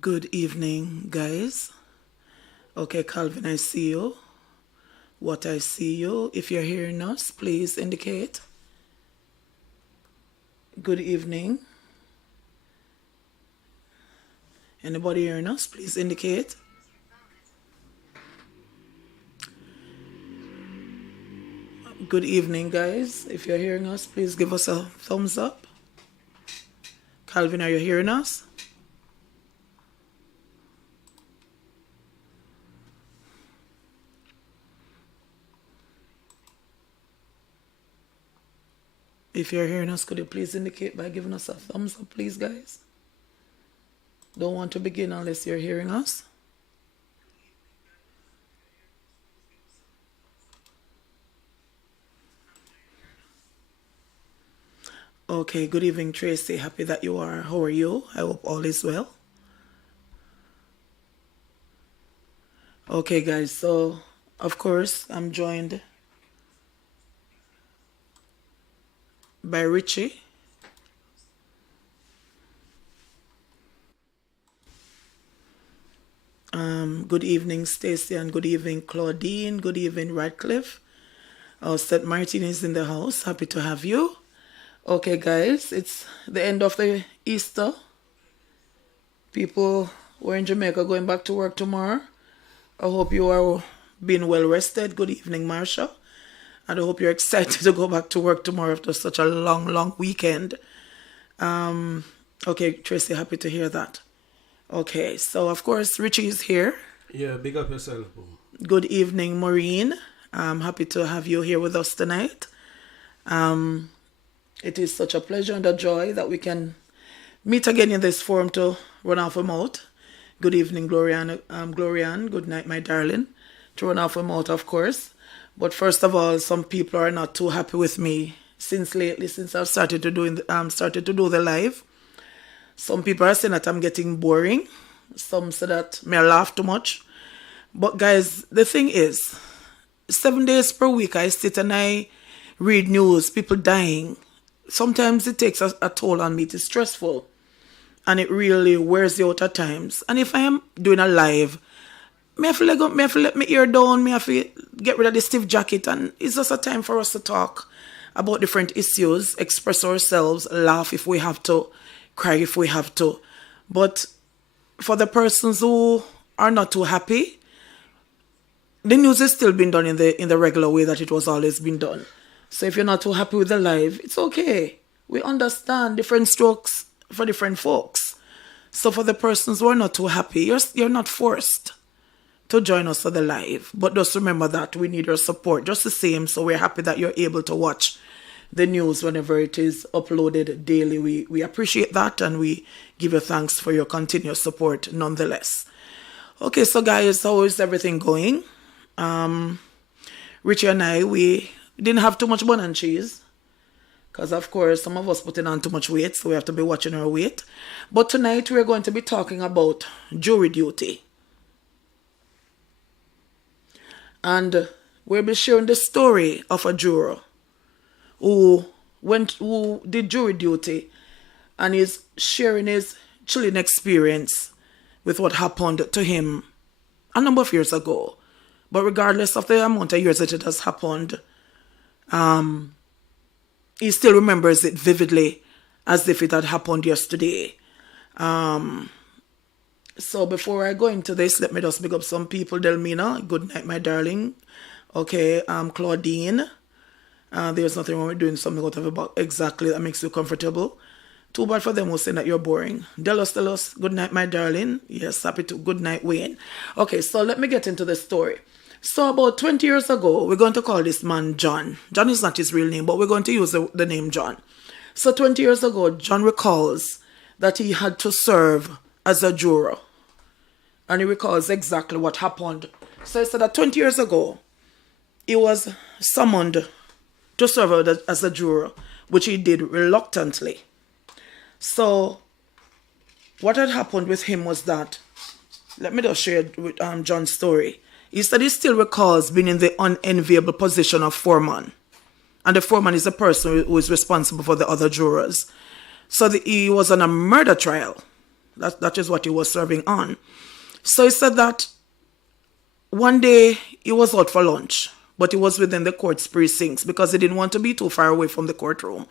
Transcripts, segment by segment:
Good evening, guys. Okay, Calvin, I see you. What I see you. If you're hearing us, please indicate. Good evening. Anybody hearing us, please indicate. Good evening, guys. If you're hearing us, please give us a thumbs up. Calvin, are you hearing us? If you're hearing us, could you please indicate by giving us a thumbs up, please, guys? Don't want to begin unless you're hearing us. Okay, good evening, Tracy. Happy that you are. How are you? I hope all is well. Okay, guys, so of course, I'm joined by Richie. Good evening, Stacy, and good evening, Claudine. Good evening, Radcliffe. St. Martin is in the house. Happy to have you. Okay, guys, it's the end of the Easter. People who are in Jamaica going back to work tomorrow. I hope you are being well rested. Good evening, Marsha. And I hope you're excited to go back to work tomorrow after such a long weekend. Okay, Tracy, happy to hear that. Okay, so of course, Richie is here. Yeah, big up yourself, bro. Good evening, Maureen. I'm happy to have you here with us tonight. It is such a pleasure and a joy that we can meet again in this forum to run off a mouth. Good evening, Glorian. Good night, my darling. To run off a mouth, of course. But first of all, some people are not too happy with me since I've started to do the live. Some people are saying that I'm getting boring. Some say that I laugh too much. But guys, the thing is, 7 days per week I sit and I read news, people dying. Sometimes it takes a toll on me. It is stressful. And it really wears you out at times. And if I am doing a live, I have to let my ear down, I have to get rid of the stiff jacket, and it's just a time for us to talk about different issues, express ourselves, laugh if we have to, cry if we have to. But for the persons who are not too happy, the news is still being done in the regular way that it was always been done. So if you're not too happy with the live, it's okay. We understand different strokes for different folks. So for the persons who are not too happy, you're not forced to join us for the live. But just remember that we need your support just the same. So we're happy that you're able to watch the news whenever it is uploaded daily. We appreciate that, and we give you thanks for your continuous support nonetheless. Okay, so guys, how is everything going? Richie and I, we didn't have too much bun and cheese because, of course, some of us putting on too much weight, so we have to be watching our weight. But tonight we're going to be talking about jury duty. And we'll be sharing the story of a juror who did jury duty and is sharing his chilling experience with what happened to him a number of years ago. But regardless of the amount of years that it has happened, he still remembers it vividly as if it had happened yesterday. So before I go into this, let me just big up some people. Delmina, good night, my darling. Okay, Claudine. There's nothing wrong with doing something out of about exactly that makes you comfortable. Too bad for them who say that you're boring. Delos, good night, my darling. Yes, happy to. Good night, Wayne. Okay, so let me get into the story. So about 20 years ago, we're going to call this man John. John is not his real name, but we're going to use the name John. So 20 years ago, John recalls that he had to serve as a juror. And he recalls exactly what happened. So he said that 20 years ago, he was summoned to serve as a juror, which he did reluctantly. So what had happened with him was that, let me just share with John's story. He said he still recalls being in the unenviable position of foreman. And the foreman is the person who is responsible for the other jurors. So he was on a murder trial. That is what he was serving on. So he said that one day he was out for lunch, but he was within the court's precincts because he didn't want to be too far away from the courtroom.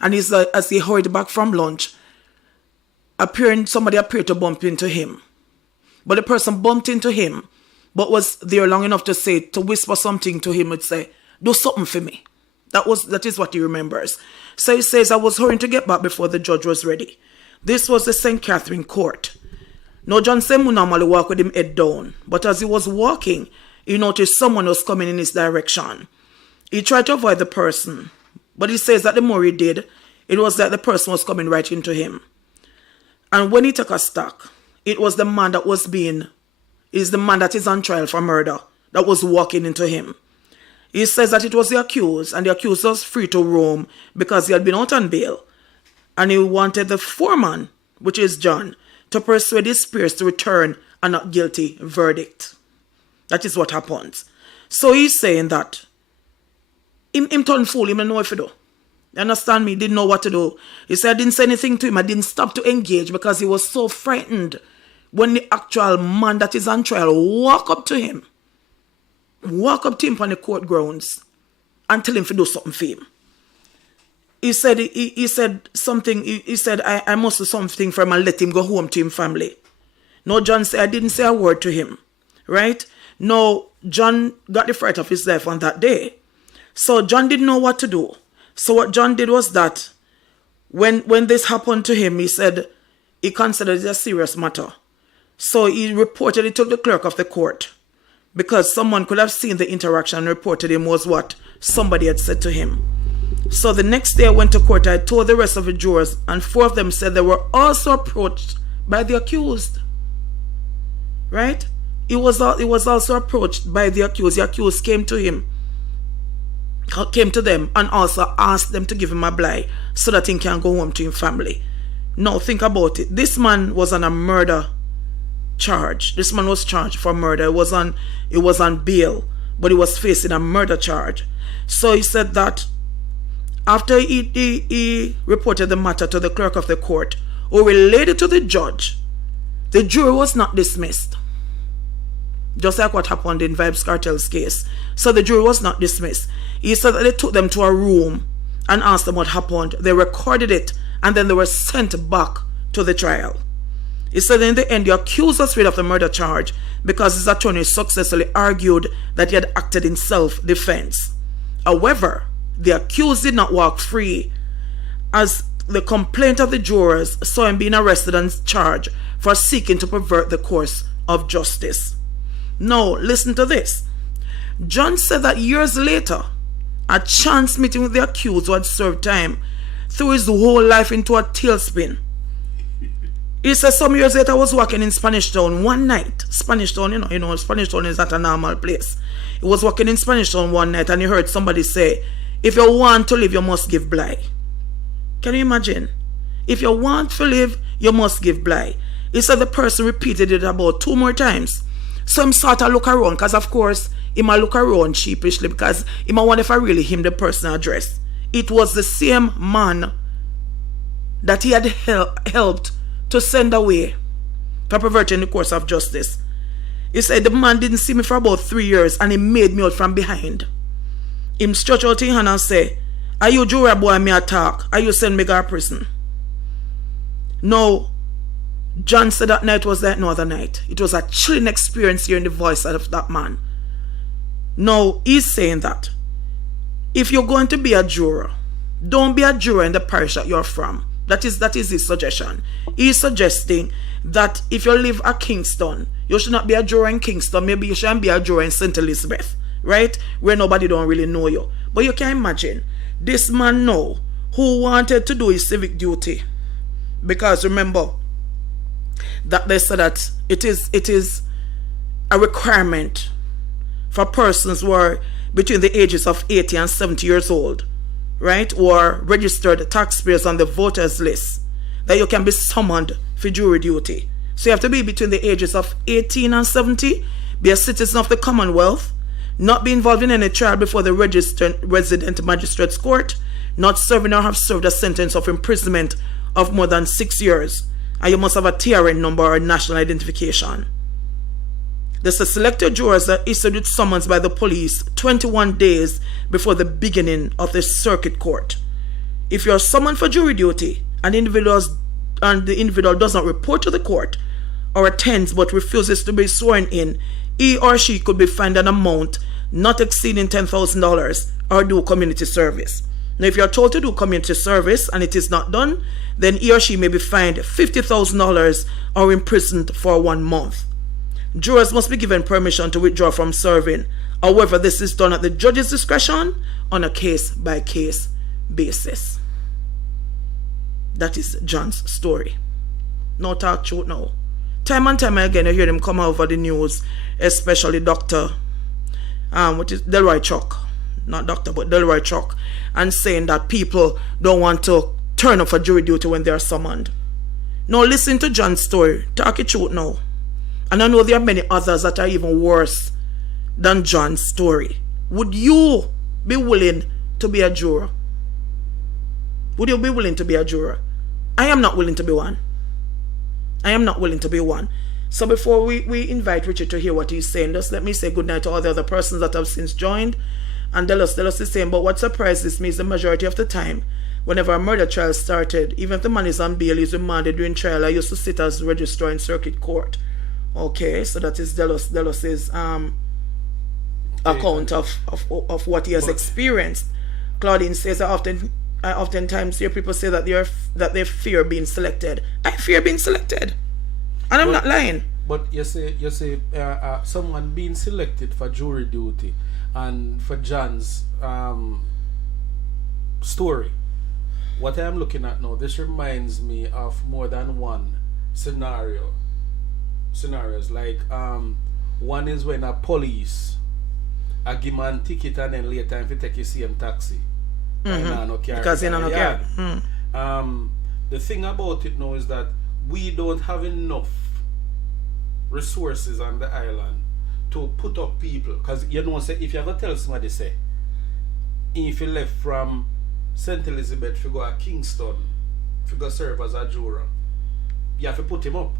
And as he hurried back from lunch, somebody appeared to bump into him. But the person bumped into him, but was there long enough to whisper something to him and say, "Do something for me." That is what he remembers. So he says, "I was hurrying to get back before the judge was ready." This was the St. Catherine Court. Now, John said he normally walk with him head down, but as he was walking, he noticed someone was coming in his direction. He tried to avoid the person, but he says that the more he did, it was that the person was coming right into him. And when he took a stock, it was the man that is on trial for murder that was walking into him. He says that it was the accused, and the accused was free to roam because he had been out on bail. And he wanted the foreman, which is John, to persuade his peers to return a not guilty verdict. That is what happens. So he's saying that him turn fool, him don't know what to do. You understand me? Didn't know what to do. He said, I didn't say anything to him. I didn't stop to engage because he was so frightened when the actual man that is on trial walk up to him on the court grounds and tell him to do something for him. He said something, he said, I must do something for him and let him go home to his family. No, John said, I didn't say a word to him. Right? No, John got the fright of his life on that day. So John didn't know what to do. So what John did was that when this happened to him, he said he considered it a serious matter. So he reported it to the clerk of the court because someone could have seen the interaction and reported him was what somebody had said to him. So the next day I went to court. I told the rest of the jurors, and 4 of them said they were also approached by the accused. Right? He was also approached by the accused. The accused came to them and also asked them to give him a bly so that he can go home to his family. Now think about it. This man was on a murder charge. This man was charged for murder. He was on bail, but he was facing a murder charge. So he said that after he reported the matter to the clerk of the court, who relayed it to the judge, the jury was not dismissed. Just like what happened in Vybz Kartel's case. So the jury was not dismissed. He said that they took them to a room and asked them what happened. They recorded it and then they were sent back to the trial. He said in the end the accused was freed of the murder charge because his attorney successfully argued that he had acted in self-defense. However, the accused did not walk free, as the complaint of the jurors saw him being arrested and charged for seeking to pervert the course of justice. Now, listen to this. John said that years later, a chance meeting with the accused who had served time threw his whole life into a tailspin. He said some years later I was walking in Spanish Town one night. Spanish Town, you know, Spanish Town is not a normal place. He was walking in Spanish Town one night and he heard somebody say, if you want to live, you must give bly. Can you imagine? If you want to live, you must give bly. He said the person repeated it about 2 more times. So him sort of look around, because of course, he might look around sheepishly because he might wonder if I really him the person addressed. It was the same man that he had helped to send away for perverting the course of justice. He said the man didn't see me for about 3 years and he made me out from behind. Him stretch out his hand and say, are you juror boy me attack? Are you send me to prison? No. John said that night was like no other night. It was a chilling experience hearing the voice of that man. Now, he's saying that if you're going to be a juror, don't be a juror in the parish that you're from. That is his suggestion. He's suggesting that if you live at Kingston, you should not be a juror in Kingston. Maybe you shouldn't be a juror in St. Elizabeth, right? Where nobody don't really know you. But you can imagine, this man now, who wanted to do his civic duty, because remember, that they said that it is a requirement for persons who are between the ages of 80 and 70 years old, right, or registered taxpayers on the voters list, that you can be summoned for jury duty. So you have to be between the ages of 18 and 70, be a citizen of the Commonwealth, not be involved in any trial before the registered resident magistrate's court, not serving or have served a sentence of imprisonment of more than 6 years, and you must have a TRN number or national identification. The selected jurors are issued with summons by the police 21 days before the beginning of the circuit court. If you are summoned for jury duty and the individual does not report to the court or attends but refuses to be sworn in, he or she could be fined an amount not exceeding $10,000 or do community service. Now, if you are told to do community service and it is not done, then he or she may be fined $50,000 or imprisoned for 1 month. Jurors must be given permission to withdraw from serving. However, this is done at the judge's discretion on a case-by-case basis. That is John's story. No talk truth now. Time and time again, I hear them come over the news, especially Dr. Which is Delroy Chuck. Not doctor, but Delroy Chuck. And saying that people don't want to turn up for jury duty when they are summoned. Now listen to John's story. Talk it truth now. And I know there are many others that are even worse than John's story. Would you be willing to be a juror? Would you be willing to be a juror? I am not willing to be one. I am not willing to be one. So before we invite Richard to hear what he's saying, just let me say good night to all the other persons that have since joined. And tell us the same. But what surprises me is the majority of the time, whenever a murder trial started, even if the man is on bail, he's remanded during trial, I used to sit as registrar in circuit court. Okay, so that is Delos' account of what he has experienced. Claudine says I oftentimes hear people say that they fear being selected. I fear being selected, and I'm not lying. But you say someone being selected for jury duty, and for John's story, what I am looking at now, this reminds me of more than one scenarios. Like one is when a police give man ticket and then later if you take you same taxi. Because you no care. The thing about it now is that we don't have enough resources on the island to put up people. Because you know, say if you ever tell somebody say if you left from St. Elizabeth to go to Kingston to go serve as a juror, you have to put him up.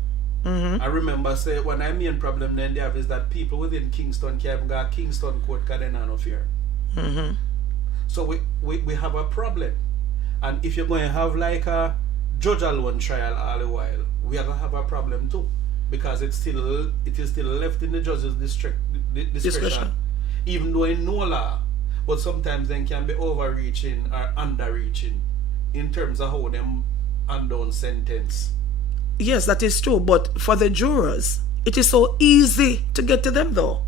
I remember say one of the main problem then they have is that people within Kingston can't even go to Kingston court because they don't have fear. So we have a problem. And if you're going to have like a judge alone trial all the while, we are going to have a problem too. Because it is still left in the judge's discretion. Even though in no law, but sometimes they can be overreaching or underreaching in terms of how them undo sentence. Yes, that is true. But for the jurors, it is so easy to get to them though.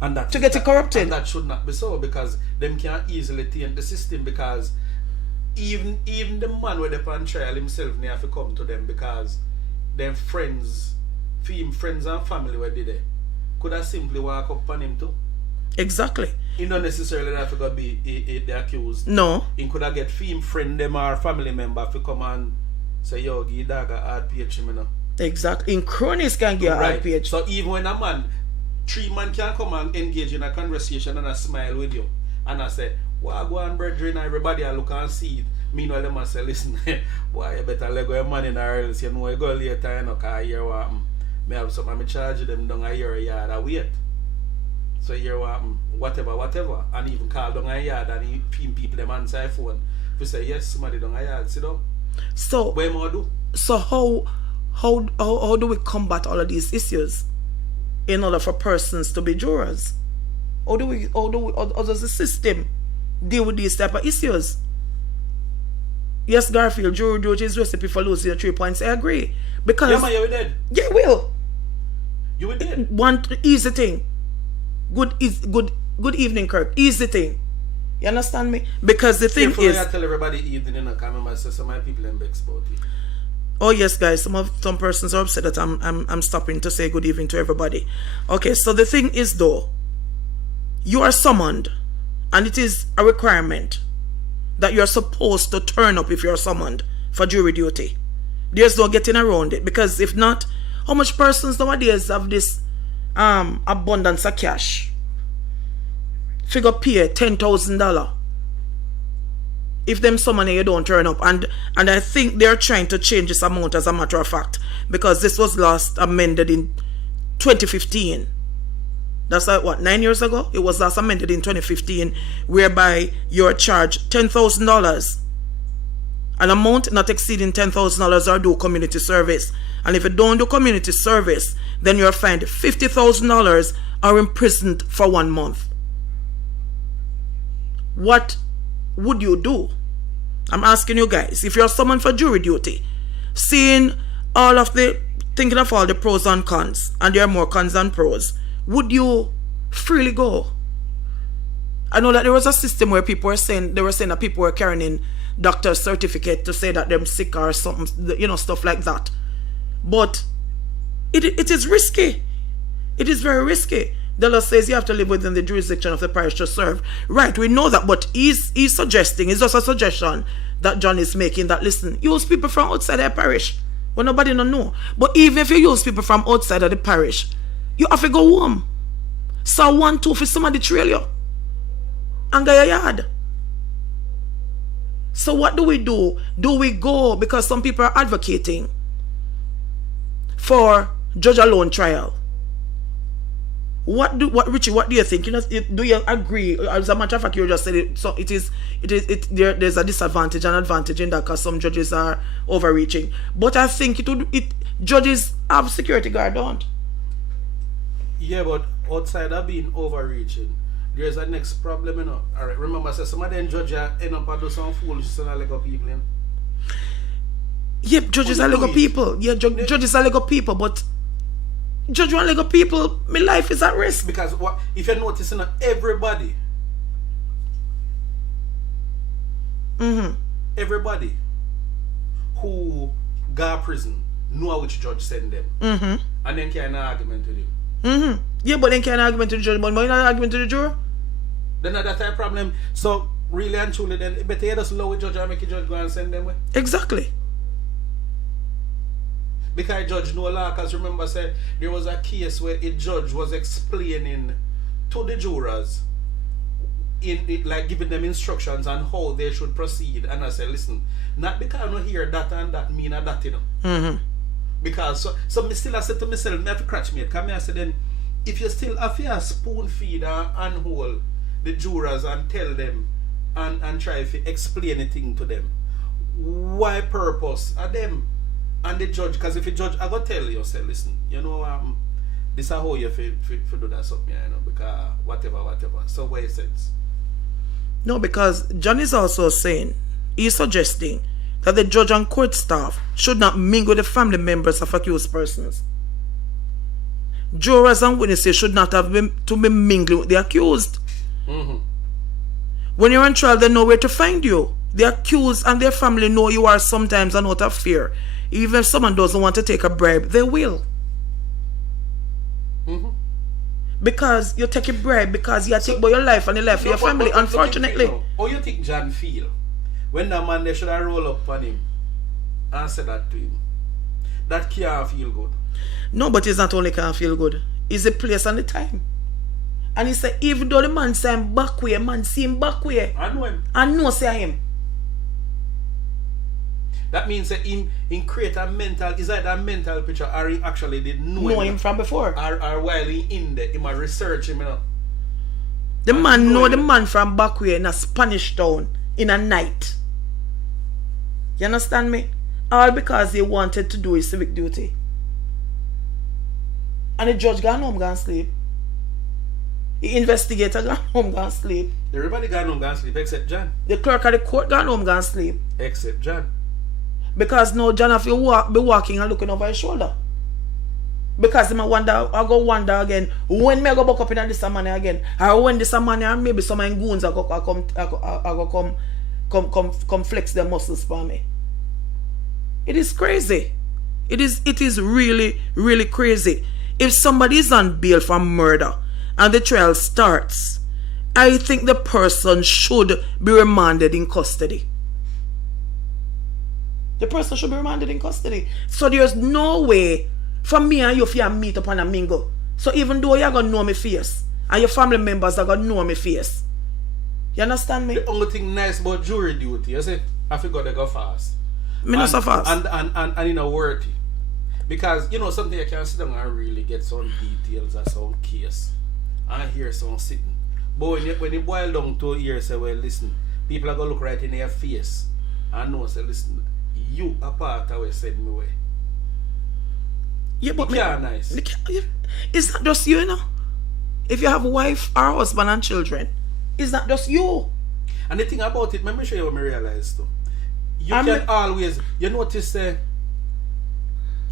And that to get it corrupted. And that should not be so, because them can't easily taint the system, because even the man with the on trial himself they have to come to them because their friends and family were there could have simply walk up on him too. Exactly. He not necessarily have to go be the accused. No. He could have get friend them or family member to come and say, yo, give dog a hard page, you know. Exactly. In cronies can get a hard page. So even when a man, 3 man can come and engage in a conversation and a smile with you and I say, well, go on, brethren, everybody I look and see it. Meanwhile, the man say, listen, boy, you better let go a man in or else, you know, you go later, you know, because you hear what me have something, I charge them down a year yard, I wait. So you hear what whatever, and even call down a yard and you people them answer phone. If you say, yes, somebody down a yard, sit down. So, what more do? So how do we combat all of these issues in order for persons to be jurors? How does the system deal with these type of issues? Yes, Garfield, jury duty is recipe for losing your 3 points. I agree. Because yeah, man, you were dead. Yeah, will. You were dead. One easy thing. Good evening, Kirk. Easy thing. You understand me? Because the thing is, I tell everybody evening, you know, I remember some of my people in about it. Oh yes, guys. Some persons are upset that I'm stopping to say good evening to everybody. Okay, so the thing is though, you are summoned, and it is a requirement that you are supposed to turn up if you are summoned for jury duty. There's no getting around it, because if not, how much persons nowadays have this abundance of cash? Figure pay $10,000. if them summon you don't turn up. And I think they're trying to change this amount as a matter of fact, because this was last amended in 2015. That's like what, 9 years ago? It was last amended in 2015, whereby you're charged $10,000. An amount not exceeding $10,000 or do community service. And if you don't do community service, then you're fined $50,000 or imprisoned for 1 month. What would you do? I'm asking you guys, if you're summoned for jury duty, thinking of all the pros and cons, and there are more cons than pros, would you freely go? I know that there was a system where people were saying that people were carrying in doctor's certificate to say that they're sick or something, stuff like that. But it is risky. It is very risky. The law says you have to live within the jurisdiction of the parish to serve. Right, we know that, but he's suggesting, it's just a suggestion that John is making, that listen, use people from outside their parish. Well, nobody don't know. But even if you use people from outside of the parish, you have to go home. So 1, 2 for somebody trail you and get your yard. So what do we do? Do we go, because some people are advocating for judge alone trial? Richie, what do you think? Do you agree? As a matter of fact, you just said it. So there's a disadvantage and advantage in that, because some judges are overreaching. But I think judges have security guard, don't? Yeah, but outside of being overreaching, there's a next problem, Alright, remember, so some of them judges end up and do some foolishness and like people, Yep, judges are like people. Yeah, judges are like people, but judge one like people, my life is at risk. Because what if you're noticing everybody, everybody who got prison know which judge send them, and then can argument with him. Yeah, but then can argument to the judge, but why not argument to the juror? Then that's a problem. So really and truly, then better you just lower judge and make a judge go and send them away. Exactly. Because judge no law, because remember, say there was a case where a judge was explaining to the jurors, like giving them instructions on how they should proceed, and I said, listen, not because I don't hear that and that mean and that, Because so me still I said to myself, me have to catch me. Come here, I said, then if you still have to spoon feed and unhold the jurors and tell them and try to explain anything to them, why purpose are them? And the judge, because if a judge, I go tell you, say, listen, this is how you feel do that something, because whatever. So what is sense? No, because John is also saying, he's suggesting that the judge and court staff should not mingle with the family members of accused persons. Jurors and witnesses should not have to be mingling with the accused. When you're on trial, they know where to find you. The accused and their family know you are sometimes a note of fear. Even if someone doesn't want to take a bribe, they will. Because you take a bribe because you think about your life and the life of your family, unfortunately. How you think John feel when that man they should have roll up on him and say that to him? That can't feel good. No, but it's not only can't feel good. It's the place and the time. And he said, even though the man say him back way, man see him back way. I know him. I know say him. That means that in create a mental, is that a mental picture, or he actually did know him from before. Or while he in there, he might research him, The man know the man from back way in a Spanish town in a night. You understand me? All because he wanted to do his civic duty. And the judge gone home, gone sleep. The investigator gone home, gone sleep. Everybody gone home, gone sleep, except John. The clerk of the court gone home, gone sleep. Except John. Because now John have to be walking and looking over his shoulder. Because I go wonder again, when me go back up in this money again, or when this money and maybe some goons are come flex their muscles for me. It is crazy. It is really, really crazy. If somebody is on bail for murder and the trial starts, I think the person should be remanded in custody. The person should be remanded in custody. So there's no way for me and you if you meet up on a mingle. So even though you're going to know my face, and your family members are going to know my face, You understand me? The only thing nice about jury duty, you see, I forgot they go fast. Me not so fast. And you know, worthy. Because, you know, something I can sit down and really get some details of some case. And hear some sitting. But when you boil down to here, say, well, listen, people are going to look right in your face and know, say, listen, you are part of what send me away. Yeah, but nice. It's not just you, you know. If you have a wife or husband and children, it's not just you. And the thing about it, let me show you what I realize too. You can always, you notice,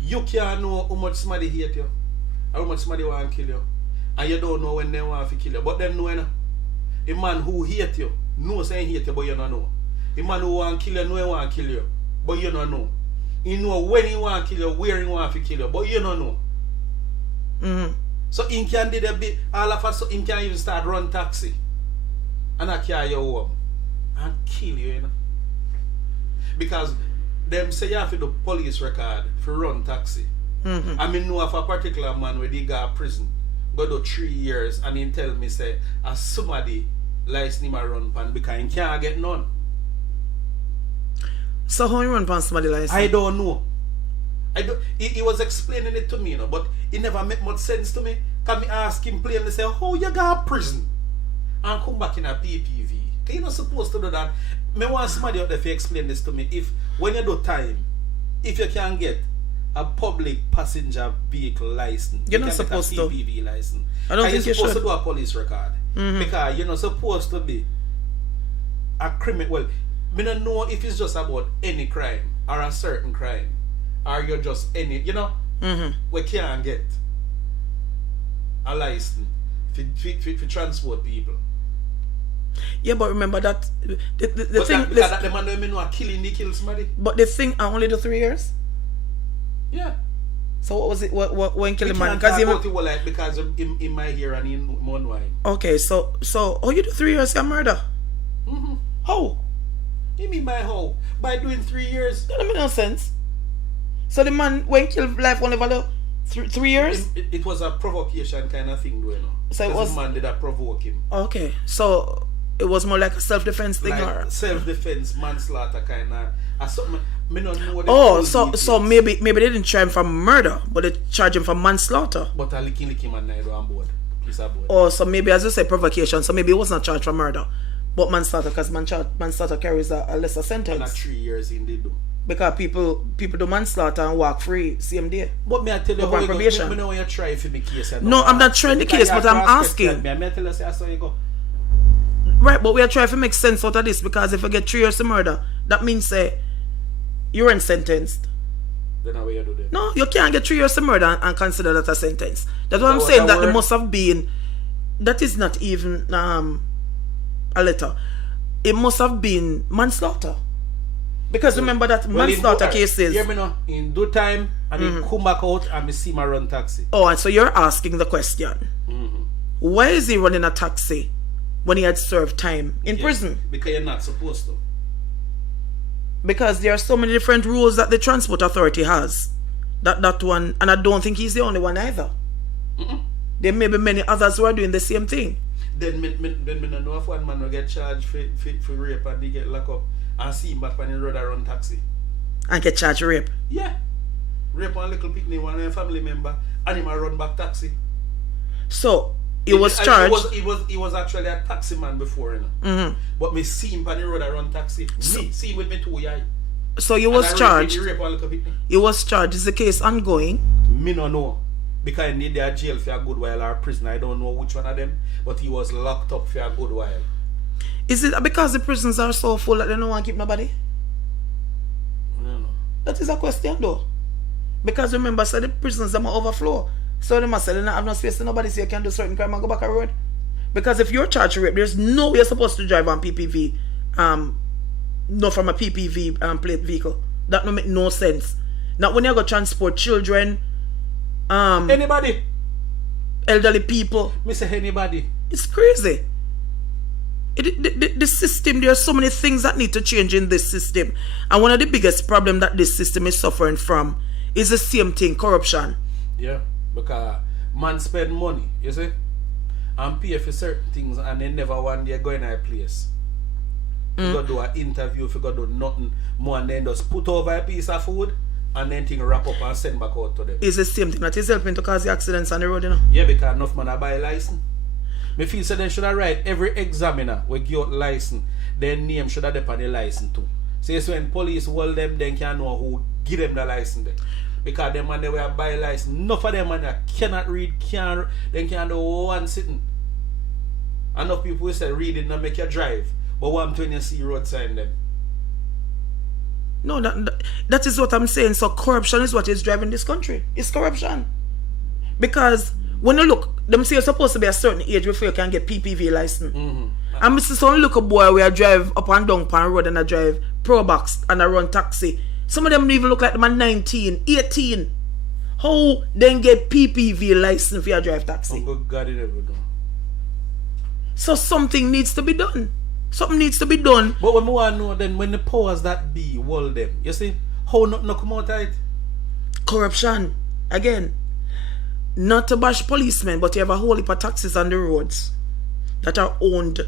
you can't know how much somebody hate you, or how much somebody want to kill you, and you don't know when they want to kill you. But them know, you know. A man who hate you, knows he hate you, but you don't know. A man who want to kill you, know he want to kill you, but you don't know. He know when he want to kill you, where he want to kill you, but you don't know. Mm-hmm. So he can do the bit, all of us, he can even start run taxi, and I carry you home, and kill you, you know. Because them say you have to do police record for run taxi. Mm-hmm. I mean, know of a particular man where they got prison, go to 3 years, and he tell me, say, as somebody license him a run pan because he can't get none. So how you run pan somebody license? I don't know. He was explaining it to me, you know, but it never made much sense to me. Can me ask him plainly, say, how you got prison and come back in a PPV? You're not supposed to do that. I want somebody out there to explain this to me. If when you do time, if you can get a public passenger vehicle license, you're not supposed to. PPV license. I don't think you're supposed to do a police record. Mm-hmm. Because you're not supposed to be a criminal. Well, I don't know if it's just about any crime or a certain crime, or you're just any, you know, we can't get a license for transport people. Yeah, but remember that the thing. Because that the man don't know killing, they kill somebody. But the thing, I only do 3 years. Yeah. So what was it? What when kill the man? Because in my hair and in my wine. Okay, so oh, you do 3 years for murder? Mm-hmm. How? You mean by how? By doing 3 years? That don't make no sense. So the man when kill life only value 3 years? It was a provocation kind of thing, though, you know. So it was the man did that provoke him. Okay, so it was more like a self-defense thing, like or self-defense, manslaughter kind of. Something. Me don't know what so maybe they didn't try him for murder, but they charge him for manslaughter. But a licky man now on board. Police aboard. Oh, so maybe as you say provocation, so maybe it was not charged for murder, but manslaughter, because manslaughter carries a lesser sentence. And 3 years in they do. Because people do manslaughter and walk free same day. But me I tell you how you go. Me know when you try for the case. No, I'm not trying the case, but I'm asking. Me I tell you say how you go. Right, but we are trying to make sense out of this, because if you get 3 years to murder, that means say you weren't sentenced. Then how you do that? No, you can't get 3 years to murder and consider that a sentence. That's what I'm saying, that it must have been. That is not even a letter. It must have been manslaughter. Because remember that manslaughter cases. Hear me now. In due time, and then come back out and me see my run taxi. Oh, and so you're asking the question. Mm-hmm. Why is he running a taxi when he had served time in prison? Because you're not supposed to. Because there are so many different rules that the transport authority has. That one, and I don't think he's the only one either. There may be many others who are doing the same thing. Then me don't know if one man will get charged for rape and they get locked up and see him back on the road and run taxi. And get charged for rape? Yeah. Rape one little picnic, one of a family member, and him a run back taxi. So he was charged. He was actually a taxi man before, you know. But me see him on the road and run taxi. See him with me too, yeah. So he was charged. He was charged. Is the case ongoing? Me no know. Because he need a jail for a good while or prison. I don't know which one of them. But he was locked up for a good while. Is it because the prisons are so full that they don't want to keep nobody? No. That is a question though. Because remember, so the prisons them overflow. So they must say they don't have no space to nobody, so you can do certain crime and go back a road. Because if you're charged with rape, there's no way you're supposed to drive on PPV. No, from a PPV plate vehicle. That don't make no sense. Not when you go transport children. Anybody. Elderly people. Me say anybody. It's crazy. The system, there are so many things that need to change in this system. And one of the biggest problems that this system is suffering from is the same thing, corruption. Yeah, because man spend money, you see, and pay for certain things and they never want they go in a place. You go do an interview, if you go do nothing more and then just put over a piece of food and then thing wrap up and send back out to them. It's the same thing that is helping to cause the accidents on the road, you know. Yeah, because enough man buy a license. Me feel so they should have write every examiner will give out license, their name should have depend on the license too. So when police hold them, then can know who give them the license then. Because them man they will buy a license. Enough of them man that cannot read, then can do one sitting. Enough people will say reading not make you drive. But what I'm telling you, see road sign them. No, that is what I'm saying. So corruption is what is driving this country. It's corruption. Because when you look, them say you're supposed to be a certain age before you can get PPV license. And I see some little boy where I drive up and down pan road and I drive Pro Box and I run taxi. Some of them even look like them are 19, 18. How then get PPV license if you drive taxi? Oh God, it ever done. So something needs to be done. Something needs to be done. But when we want to know then when the powers that be hold them, you see how not come out of it? Corruption. Again. Not to bash policemen, but you have a whole heap of taxis on the roads that are owned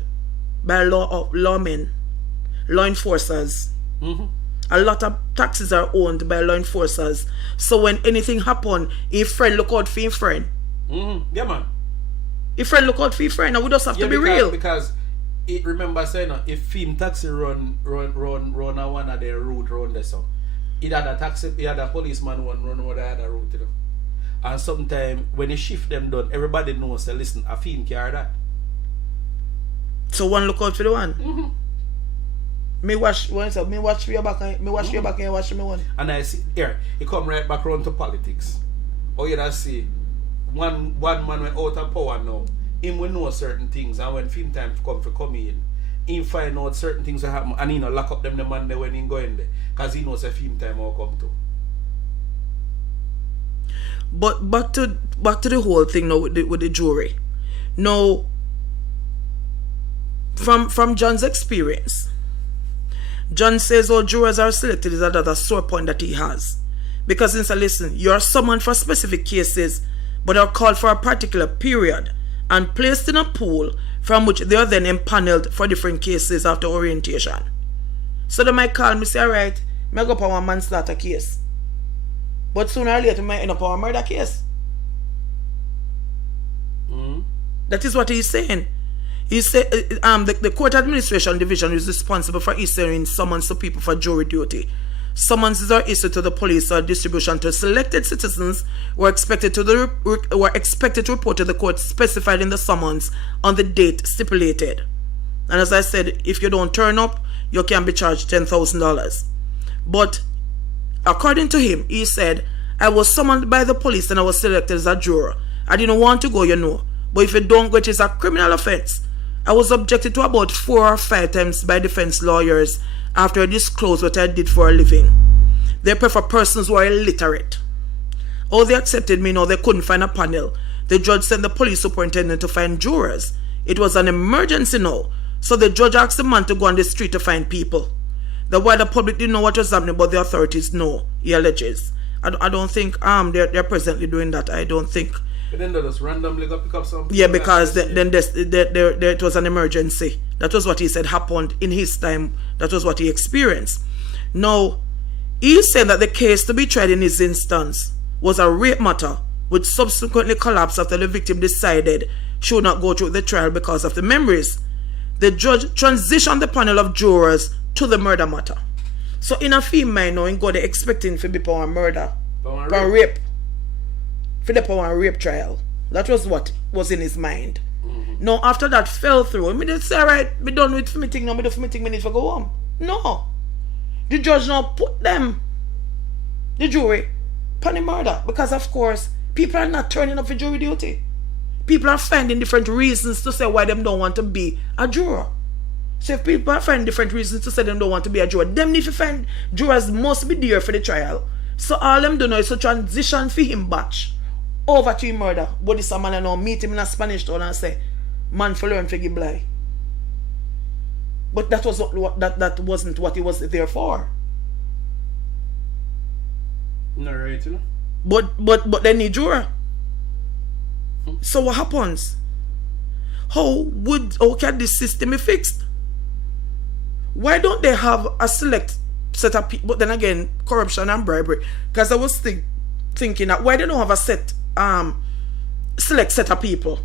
by lawmen, law enforcers. A lot of taxis are owned by law enforcers. So when anything happen, if friend look out for your friend. Yeah, man. If friend look out for your friend, and we just have to be real. Because it remember saying if film taxi run on one of their route round there, so it had a taxi, it had a policeman one run over the other route, you know. And sometimes when you shift them done, everybody knows. Say, listen, a film carry that. So one look out for the one. Me watch for your back and me watch for your back and you watch me one. And I see here, it come right back around to politics. Or you just see one man went out of power now. Him will know certain things, and when film time come in, he find out certain things will happen, and he no lock up them the man there when he go in there, cause he knows a film time will come to. But back to the whole thing now with the jury. Now, from John's experience, John says all jurors are selected is another sore point that he has. Because he said, listen, you are summoned for specific cases, but are called for a particular period and placed in a pool from which they are then empaneled for different cases after orientation. So they might call me, say, alright, I go up on a manslaughter case. But sooner or later, I might end up on a murder case. That is what he's saying. He said the court administration division is responsible for issuing summons to people for jury duty. Summonses are issued to the police or distribution to selected citizens who are expected to report to the court specified in the summons on the date stipulated. And as I said, if you don't turn up, you can be charged $10,000. But according to him, he said, I was summoned by the police and I was selected as a juror. I didn't want to go, you know. But if you don't go, it is a criminal offence. I was objected to about 4 or 5 times by defense lawyers after I disclosed what I did for a living. They prefer persons who are illiterate. Oh, they accepted me, no, they couldn't find a panel. The judge sent the police superintendent to find jurors. It was an emergency now, so the judge asked the man to go on the street to find people. The wider public didn't know what was happening, but the authorities know, he alleges. I don't think they're presently doing that. I don't think. But then they just randomly go pick up some people. Yeah, because then it was an emergency. That was what he said happened in his time. That was what he experienced. Now, he said that the case to be tried in his instance was a rape matter, which subsequently collapsed after the victim decided she would not go through the trial because of the memories. The judge transitioned the panel of jurors to the murder matter. So in a film mind now, in God, they're expecting for people on murder, for rape. For the power and rape trial. That was what was in his mind. Now after that fell through, I mean, they say, alright, be done with me thing now, me do for me thing, me need to go home. No. The judge now put them, the jury, upon the murder. Because of course, people are not turning up for jury duty. People are finding different reasons to say why them don't want to be a juror. So if people are finding different reasons to say them don't want to be a juror, them need to find jurors must be there for the trial. So all them do now is to transition for him batch over to him murder. But this man now meet him in a Spanish town and say, man for learn for give blind. But that was that wasn't what he was there for. No, right, you know? But they need juror. So what happens? How can this system be fixed? why don't they have a select set of people? But then again, corruption and bribery. Because I was thinking that why they don't have a select set of people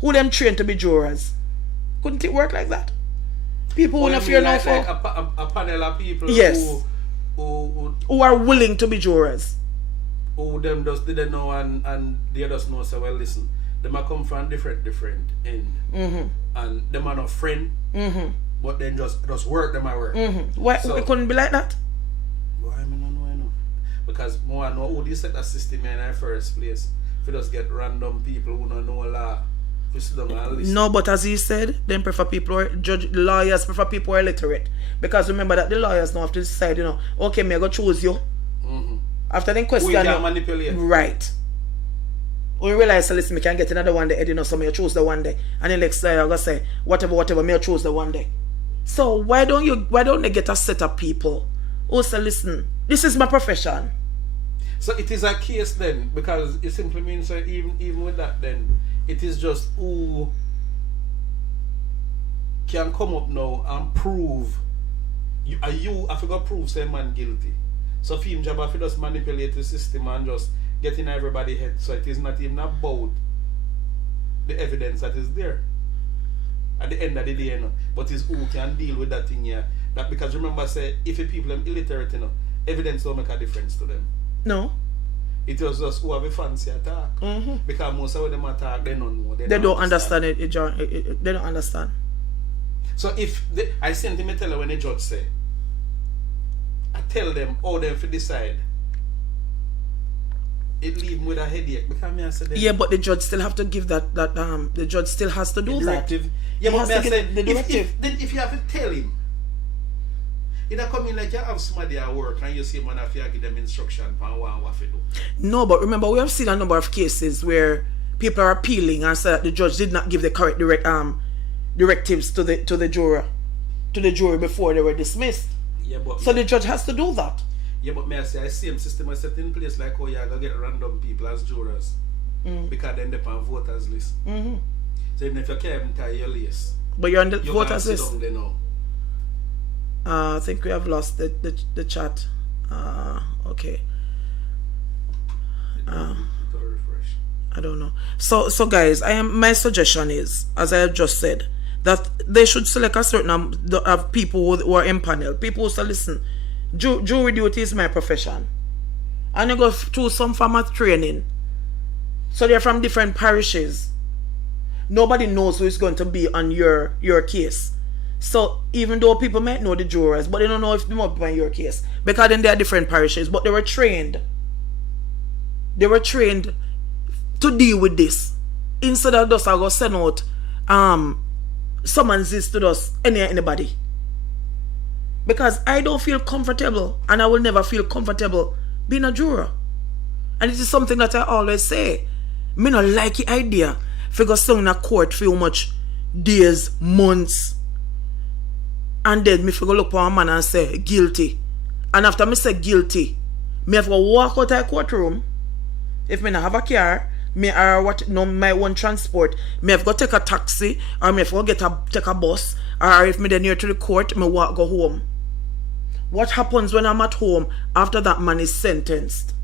who them trained to be jurors? Couldn't it work like that? People who don't fear no for a panel of people yes, who are willing to be jurors. Who them just didn't know and they just know, so well listen, them are come from different end. And them are not friend, but then just work them at work. Why so, it couldn't be like that? Why I don't know enough? Because more know who they set a system in the first place. If you just get random people who don't know law. No, but as he said, then prefer people who are lawyers prefer people who are illiterate. Because remember that the lawyers now have to decide, okay, me I go choose you. After then question we can manipulate. Right. We realize, so listen, me can get another one day, so me choose the one day. And then next day I go say, whatever, me choose the one day. So why don't they get a set of people who say, listen, this is my profession. So it is a case then, because it simply means that even with that then, it is just who can come up now and prove you have to prove say man guilty. So for him job if he just manipulate the system and just get in everybody's head. So it is not even about the evidence that is there at the end of the day, but it's who can deal with that thing here. That because remember say if the people are illiterate, evidence don't make a difference to them. No. It was just who have a fancy attack. Because most of them attack, they don't know. They don't understand it. They don't understand. So if I sent him a tell when the judge say, I tell them how them to decide. It leave me with a headache because me I said yeah, but the judge still have to give that the judge still has to do that. Yeah, but I said the directive. If you have to tell him. You don't come in like you have somebody at work and you see man if you give them instruction on what to do. No, but remember we have seen a number of cases where people are appealing and say that the judge did not give the correct directives to the jury before they were dismissed. Yeah, but so the judge has to do that. Yeah, but may I say, I same system is set in place like how you're going to get random people as jurors. Because then they're on voters list. So even if you can't even tie your list. But you're on the voters list. Now. I think we have lost the chat. Okay. I don't know. So guys, my suggestion is, as I have just said, that they should select a certain of people who are in panel. People who say, listen, jury duty is my profession. And they go through some form of training. So they're from different parishes. Nobody knows who is going to be on your case. So even though people might know the jurors, but they don't know if they might be on your case. Because then they are different parishes, but they were trained. They were trained to deal with this. Instead of just I go send out summonses to us anybody. Because I don't feel comfortable, and I will never feel comfortable being a juror. And it is something that I always say. Me not like the idea if I go sit in a court for how much days, months, and then me go look for a man and say guilty. And after me say guilty, me have to walk out of the courtroom. If me not have a car, me or my own transport, me have to take a taxi, or me have to take a bus, or if me then near to the court, me walk go home. What happens when I'm at home after that man is sentenced?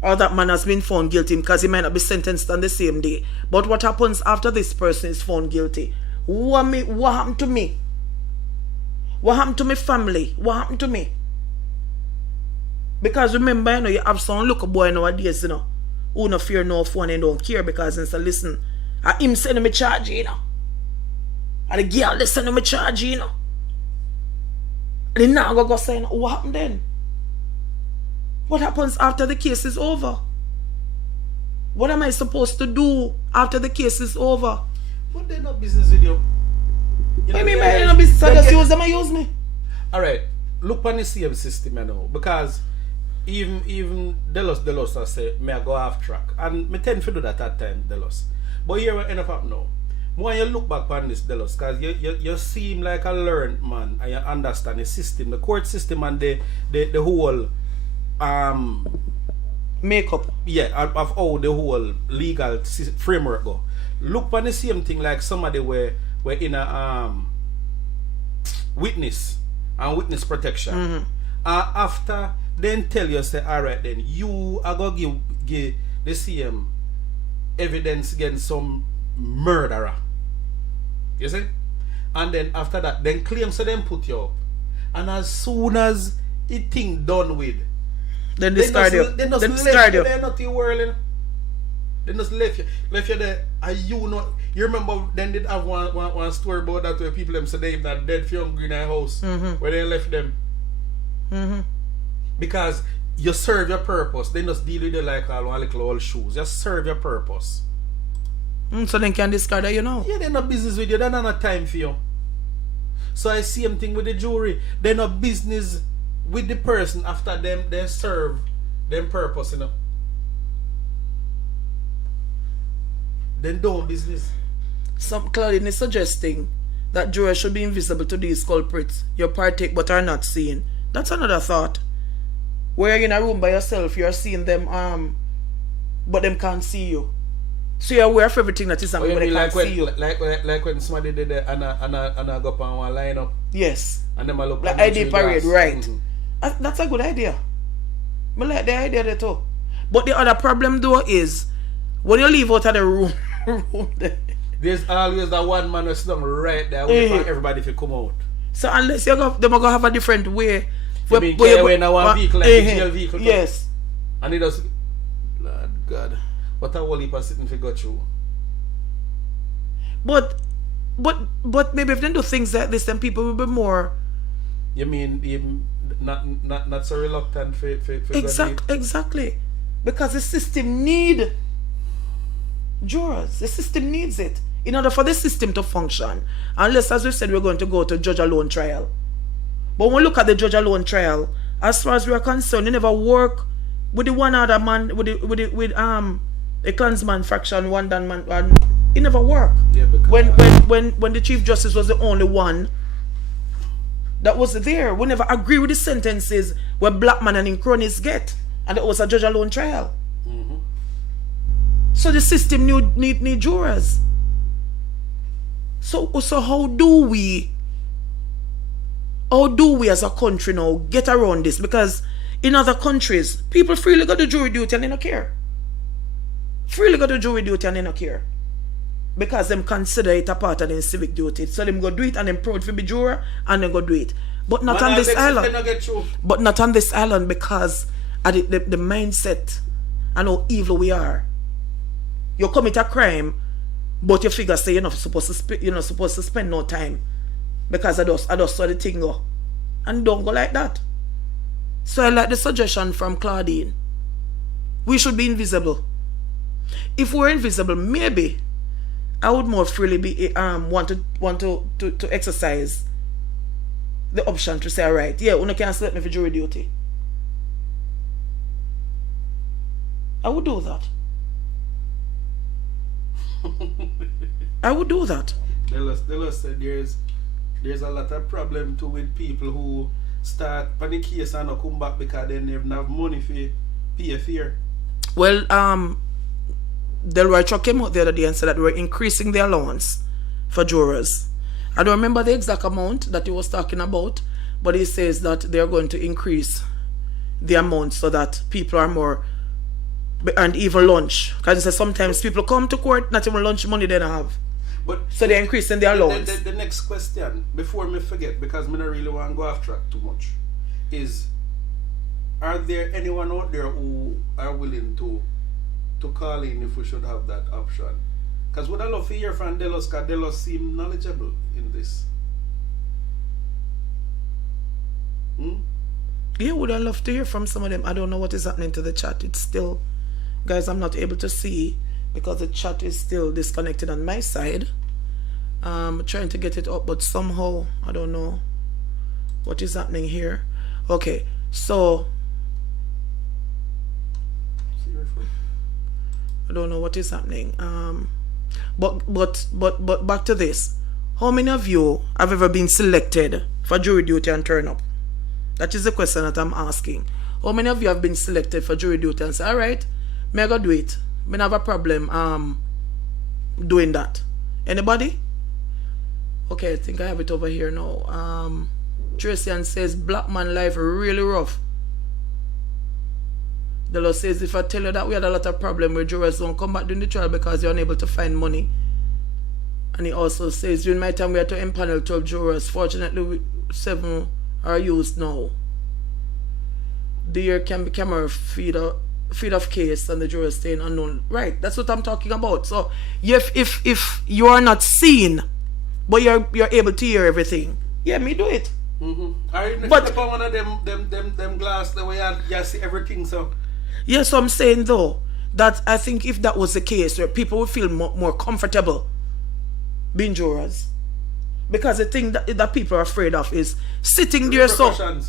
Or that man has been found guilty, because he might not be sentenced on the same day. But what happens after this person is found guilty? What happened to me? What happened to my family? What happened to me? Because remember, you have some local boy nowadays, who no fear no phone and don't care, because he say, listen, him sending me charge, And the girl they sending me charge, And then now go say, what happened then? What happens after the case is over? What am I supposed to do after the case is over? But they're not business with you. What do you mean by not business? I just use them and use me. Alright, look on the same system now. Because even Delos I say, may I go off track. And me tend to do that at time, Delos. But here we end up now. When you look back on this, Delos, because you seem like a learned man and you understand the system, the court system and the whole makeup. Yeah, of how the whole legal framework go. Look on the same thing like somebody were in a witness and witness protection. After then tell you say, alright then, you are going to give the same evidence against some murderer. You see? And then after that, then claim so them put you up. And as soon as it thing done with, then discard you. Then just left you there, not your world. You know? Then just left you there. And you know, you remember then did have one story about that where people them say they not dead for hungry in their house where they left them. Because you serve your purpose. They just deal with you like all one little old shoes. Just serve your purpose. So then can discard you now? Yeah, they're not business with you. They're not no time for you. So I see same thing with the jury. They're not business with the person after them they serve them purpose, you know. Then don't business. Some Claudine is suggesting that jurors should be invisible to these culprits. You partake but are not seen. That's another thought. Where you're in a room by yourself, you're seeing them but them can't see you. So you're aware of everything that is happening, but they can't see you. Like when somebody did that and I go up and one line up. Yes. And then I look like ID parade, right. That's a good idea. I like the idea there too. But the other problem though is when you leave out of the room, there's always that one man who's sitting right there waiting for everybody to come out. So unless you go, they're going to have a different way. You mean when one vehicle like a jail vehicle? Yes. And it does, Lord God, what a whole heap of sitting for go through. But maybe if they do things like this, then people will be more. You mean not so reluctant for exactly. Because the system need jurors. The system needs it in order for the system to function. Unless, as we said, we're going to go to judge alone trial. But when we look at the judge alone trial, as far as we are concerned, they never work with the one other man with a clansman faction, one dan man. And it never worked. Yeah, when the Chief Justice was the only one that was there, we never agree with the sentences where black man and in cronies get, and it was a judge alone trial. So the system need jurors. So how do we as a country now get around this? Because in other countries, people freely go to jury duty and they don't care. Freely go to jury duty and they don't care. Because them consider it a part of their civic duty. So them go do it and them proud to be juror and they go do it. But not on this island. But not on this island because of the mindset and how evil we are. You commit a crime, but you figure say you're not supposed to spend no time because I just saw the thing go, and don't go like that. So I like the suggestion from Claudine. We should be invisible. If we're invisible, maybe I would more freely be want to exercise the option to say, all right, yeah, you can select me for jury duty. I would do that. I would do that. They said there's a lot of problem too with people who start on the case and not come back because they never have money for pay a fare. Well, Delroy Chuck came out the other day and said that we're increasing the allowance for jurors. I don't remember the exact amount that he was talking about, but he says that they're going to increase the amount so that people are more, and even lunch. Because he says sometimes people come to court, not even lunch money they don't have. But so they're increasing their allowance. The next question, before me forget, because I don't really want to go off track too much, is are there anyone out there who are willing to call in if we should have that option? Because what I love to hear from Delos, because Delos seem knowledgeable in this. Yeah, would I love to hear from some of them. I don't know what is happening to the chat. It's still, guys, I'm not able to see because the chat is still disconnected on my side. I'm trying to get it up, but somehow I don't know what is happening here. Okay, so I don't know what is happening. But back to this. How many of you have ever been selected for jury duty and turn up? That is the question that I'm asking. How many of you have been selected for jury duty and say, all right, may I go do it? May I have a problem doing that? Anybody? Okay, I think I have it over here now. Tracian says black man life really rough. Delo says if I tell you that we had a lot of problem with jurors don't come back during the trial because you're unable to find money. And he also says during my time we had to impanel 12 jurors. Fortunately 7 are used now. There can be camera feed of case and the jurors staying unknown. Right, that's what I'm talking about. So if you are not seen but you're able to hear everything, yeah, me do it. But one of them glass the way you see everything. So yes, so I'm saying though that I think if that was the case, where people would feel more comfortable being jurors, because the thing that people are afraid of is sitting there so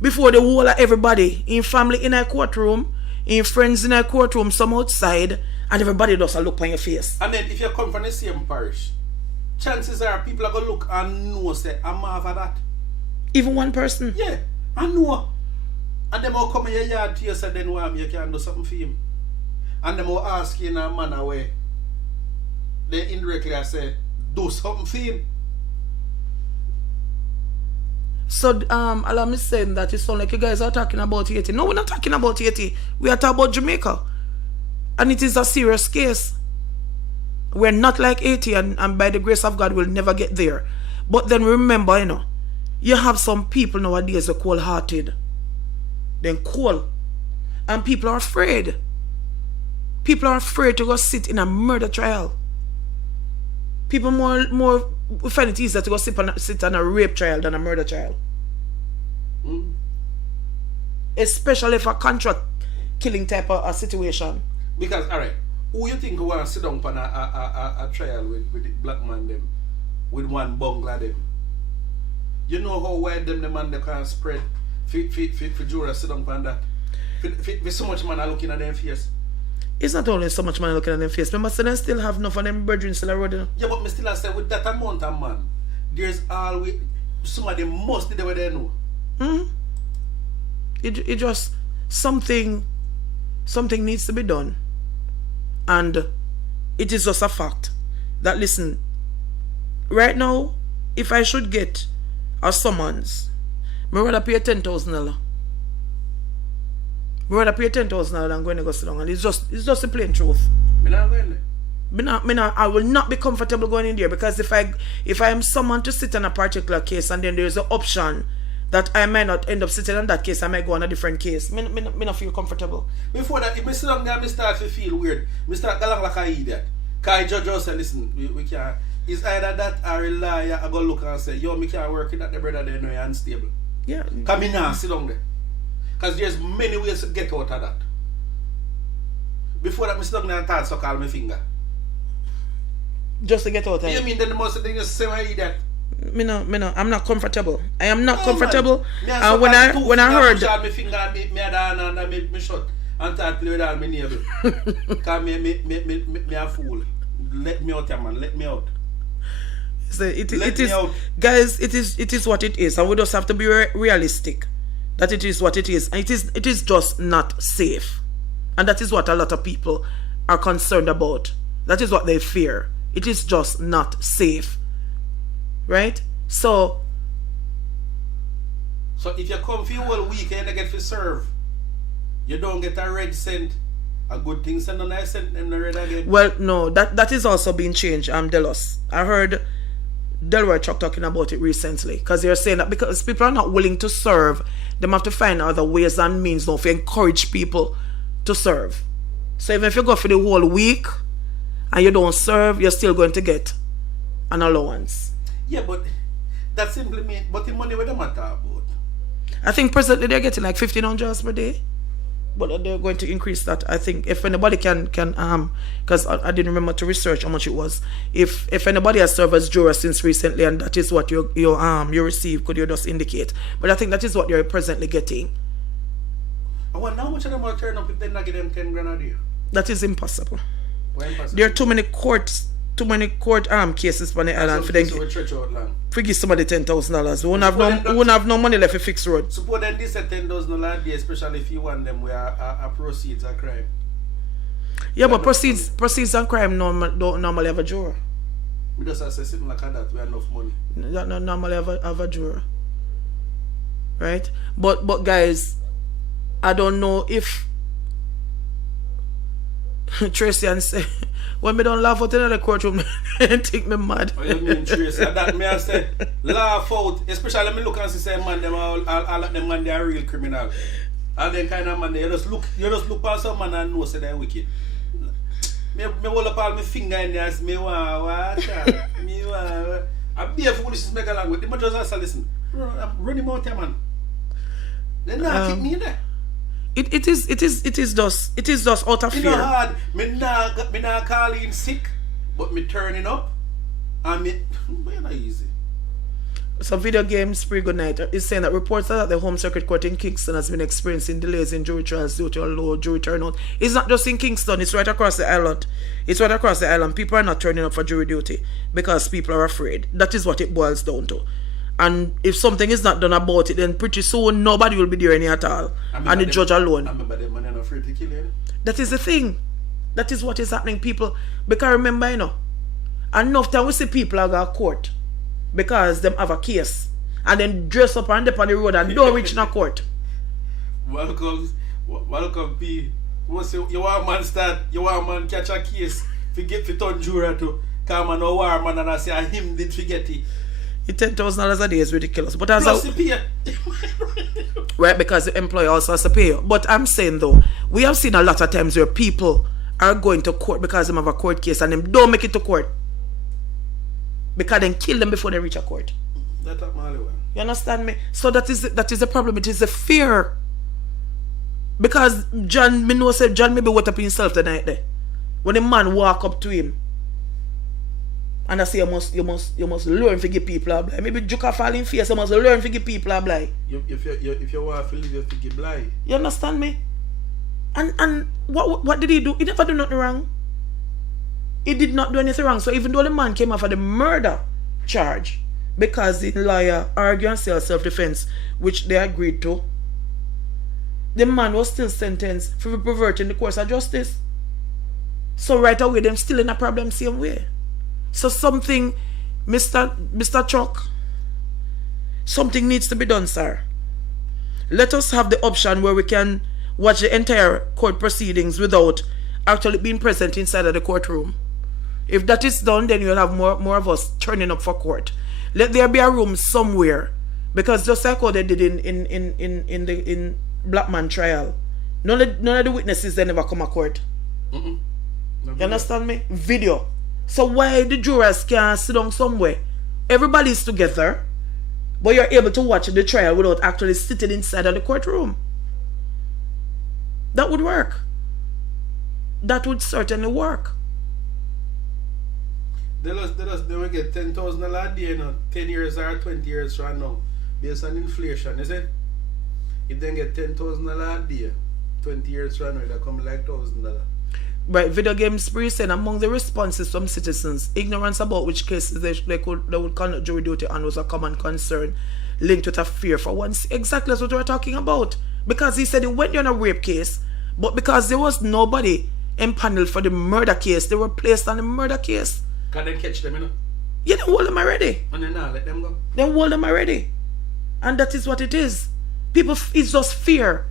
before the whole of everybody, in family in a courtroom, in friends in a courtroom, some outside, and everybody does a look on your face. And then if you come from the same parish, chances are people are going to look and know, say, I'm half of that. Even one person? Yeah, I know. And them will come in your yard to you, say, then you can do something for him. And them will ask you in a manner where they indirectly say, do something for him. So, allow me saying that it sounds like you guys are talking about Haiti. No, we're not talking about Haiti. We are talking about Jamaica. And it is a serious case. We're not like Haiti, and by the grace of God, we'll never get there. But then remember, you have some people nowadays who are cold-hearted. They're cold. And people are afraid. People are afraid to go sit in a murder trial. People more find it easier to go sit on a rape trial than a murder trial. Especially for contract killing type of a situation. Because, alright, who you think want to sit down on a trial with the black man them, with one bungler them? You know how wide them the man they can spread for jurors sit down on that? For so much man are looking at them face. It's not only so much man looking at them face. Remember, so they still have enough of them brethren still around. Yeah, but me still I say with that amount of man, there's always somebody must be there they know. It just something needs to be done. And it is just a fact that, listen, right now, if I should get a summons, I rather pay $10,000. I rather pay $10,000 than going to go sit down. And it's just the plain truth. Me not going there. I will not be comfortable going in there, because if I am someone to sit on a particular case and then there is an option that I might not end up sitting on that case, I might go on a different case. Me not feel comfortable. Before that, if I sit down there, I start to feel weird. I start to like an idiot. Because judge just say, listen, we can't. It's either that or a liar. I go look and say, yo, me can't work in that the brother there, no, you're unstable. Yeah. Because me not sit down there. Because there's many ways to get out of that. Before that, I sit down there and start to call my finger. Just to get out of it. You mean then the most thing you say, why idiot? I'm not comfortable. I am not comfortable. Man. And when I heard my finger and me down and me shut and start play with all my navel. Because me a fool. Let me out, man. Let me out. So it is, guys. It is what it is, and we just have to be realistic. That it is what it is, and it is just not safe, and that is what a lot of people are concerned about. That is what they fear. It is just not safe, right? So if you come for your week and you get to serve, you don't get a red cent. A good thing send on I sent them the red again. Well, no, that is also being changed. Delos. I heard Delroy Chuck talking about it recently, because they're saying that because people are not willing to serve, they have to find other ways and means now to encourage people to serve. So even if you go for the whole week and you don't serve, you're still going to get an allowance. Yeah, but that simply means, but the money with them are talk about. I think presently they're getting like $1,500 per day. But they're going to increase that. I think if anybody can because I didn't remember to research how much it was. If anybody has served as juror since recently and that is what you receive, could you just indicate? But I think that is what you're presently getting. I wonder how much of them will turn up if they not get them 10 grand a day. That is impossible. Why impossible? There are too many court cases on the island for them. For give somebody $10,000. We won't have no money left to fix road. Suppose then this is $10,000 a day, especially if you want them where a proceeds of crime. Yeah, but proceeds and crime don't normally have a juror. We just assess something like that. We have enough money. That not normally have a juror. Right? But guys, I don't know if Tracy and say when me don't laugh out in the courtroom and think me mad. What you mean, Tracy? That me I say laugh out. Especially me look and see man them all of them man they are real criminal. And then kind of man you just look past some man and know say they're wicked. Me hold up all my finger in there me want water. Me want I be a foolishness make along with them just answer listen. Run him out here, man. They not kick me in there. It is just out of fear. fear. Hard. Me not call in sick, but me turning up and me not easy. So video game spree good night is saying that reports that the Home Circuit Court in Kingston has been experiencing delays in jury trials due to a low jury turnout. It's not just in Kingston, it's right across the island. It's right across the island. People are not turning up for jury duty because people are afraid. That is what it boils down to. And if something is not done about it, then pretty soon nobody will be there any at all. And the judge alone. I remember them man are afraid to kill you. That is the thing. That is what is happening, people. Because remember, enough time we see people are going to court because them have a case and then dress up and dip on the road and don't reach in a court. Welcome, P. You want a man catch a case, forget to turn juror to come and no war man and I say him did forget it. $10,000 a day is ridiculous. But as plus pay. Right, because the employer also has to pay you. But I'm saying though, we have seen a lot of times where people are going to court because they have a court case and them don't make it to court. Because they kill them before they reach a court. That's my way. You understand me? So that is the problem. It is the fear. Because John maybe wet up himself the night there. When a man walk up to him and I say you must learn to give people a blind. Maybe Juka fall in face, you must learn to give people a blind. If you want to live, you have to give blind. You understand me? And what did he do? He never do nothing wrong. He did not do anything wrong. So even though the man came off for the murder charge, because the lawyer argued and said self-defense, which they agreed to, the man was still sentenced for perverting the course of justice. So right away, them still in a problem same way. So something, Mr. Chuck, something needs to be done, sir. Let us have the option where we can watch the entire court proceedings without actually being present inside of the courtroom. If that is done, then you'll have more of us turning up for court. Let there be a room somewhere, because just like how they did in Blackman trial, none of the witnesses they never come to court. You understand me? Video. So why the jurors can't sit down somewhere? Everybody's together, but you're able to watch the trial without actually sitting inside of the courtroom. That would work. That would certainly work. They will get $10,000 a day, 10 years or 20 years from now, based on inflation, is it? If they get $10,000 a day, 20 years from now, that come like $1,000. Right, video game spree saying among the responses from citizens, ignorance about which cases they would conduct jury duty and was a common concern linked with a fear for once. Exactly that's what we're talking about. Because he said he went on a rape case, but because there was nobody empaneled for the murder case, they were placed on the murder case. Can they catch them, Yeah, then hold them already. And then let them go. Then hold them already. And that is what it is. People, it's just fear.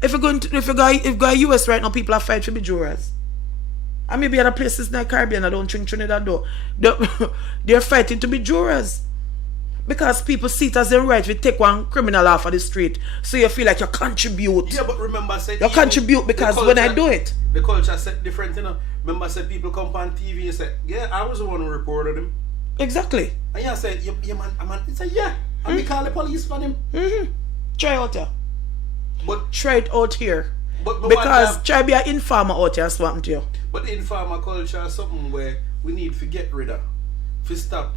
If you go US right now, people are fighting to be jurors. And maybe other places in the Caribbean, I don't think Trinidad though. They're fighting to be jurors. Because people see it as their right to take one criminal off of the street. So you feel like you contribute. Yeah, but remember, say you contribute because culture, when I do it. The culture said different, Remember, say people come on TV and say, yeah, I was the one who reported him. Exactly. And you say, yeah, man. He said, yeah. And we call the police for him. Try out here. But try it out here. But because try be an informer out here, swap to you. But the informer culture is something where we need to get rid of. To stop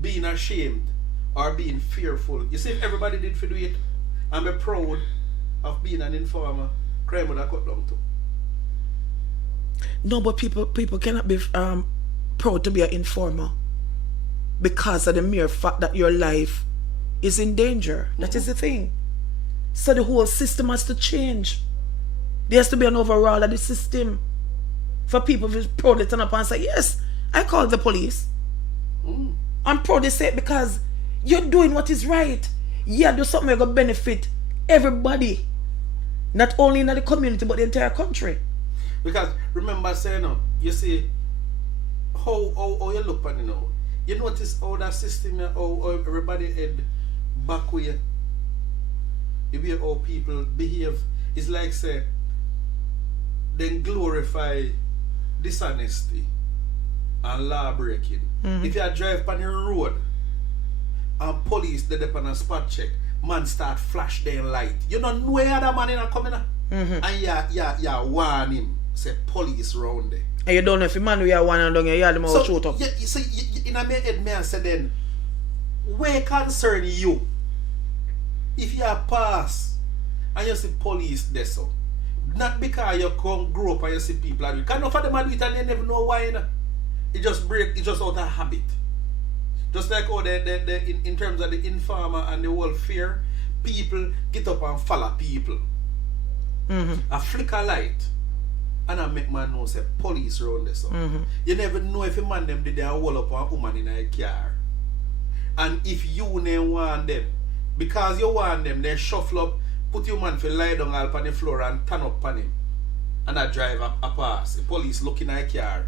being ashamed or being fearful. You see, if everybody did for do it and be proud of being an informer, crime would have cut down too. No, but people cannot be proud to be an informer because of the mere fact that your life is in danger. That is the thing. So the whole system has to change. There has to be an overhaul of the system for people to proudly turn up and say, yes, I called the police. Mm. I'm proud to say it because you're doing what is right. Yeah, do something that's going to benefit everybody. Not only in the community, but the entire country. Because remember saying, you see, how you look at it now. You notice how that system, how everybody head back way. The way how people behave. It's like, say, then glorify dishonesty and law breaking. If you drive on the road and police they dep on a spot check, man start flash their light. You don't know where other man in a coming and you warn him, say police round there. And you don't know if the man we are one and down you them all shoot up. You see, in my head me I say then, where concern you? If you are pass and you see police there so, not because you come grow up and you see people like because enough of them do it and they never know why. You know? It just out of habit. Just like how in terms of the informer and the whole fear, people get up and follow people. A flicker light and I make man know say police around there so. You never know if a man them did they hold up a woman in a car. And if you name want them, because you want them, they shuffle up, put your man for lie down on the floor and turn up on him. And I drive a pass. The police looking at a car.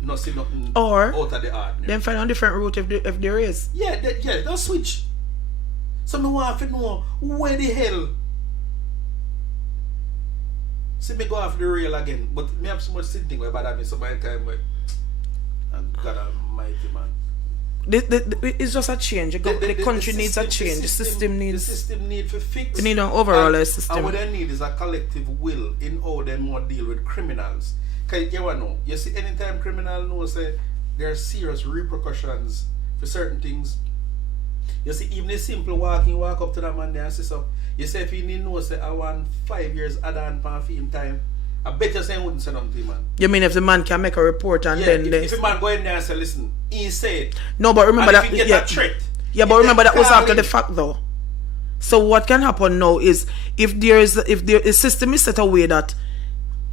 Not see nothing or out of the ordinary. Then find a different route if there is. Yeah, they'll switch. So me want to know where the hell. See me go off the rail again, but me have so much sitting where bother me so by the time where God almighty man. It's just a change. The country needs a change. The system needs. The system needs to fix. We need an overall system. And what they need is a collective will in how they more deal with criminals. Because you know, you see, anytime criminal knows there are serious repercussions for certain things. You see, even a simple walk up to that man there and say so. You say if he didn't know, say I want 5 years add on for film time. I bet you say he wouldn't say nothing to him, man. You mean if the man can make a report and then if the man go in there and say, listen, he said. No, but remember that. If he get a threat. Yeah, but remember that was after the fact though. So what can happen now is if the system is set away that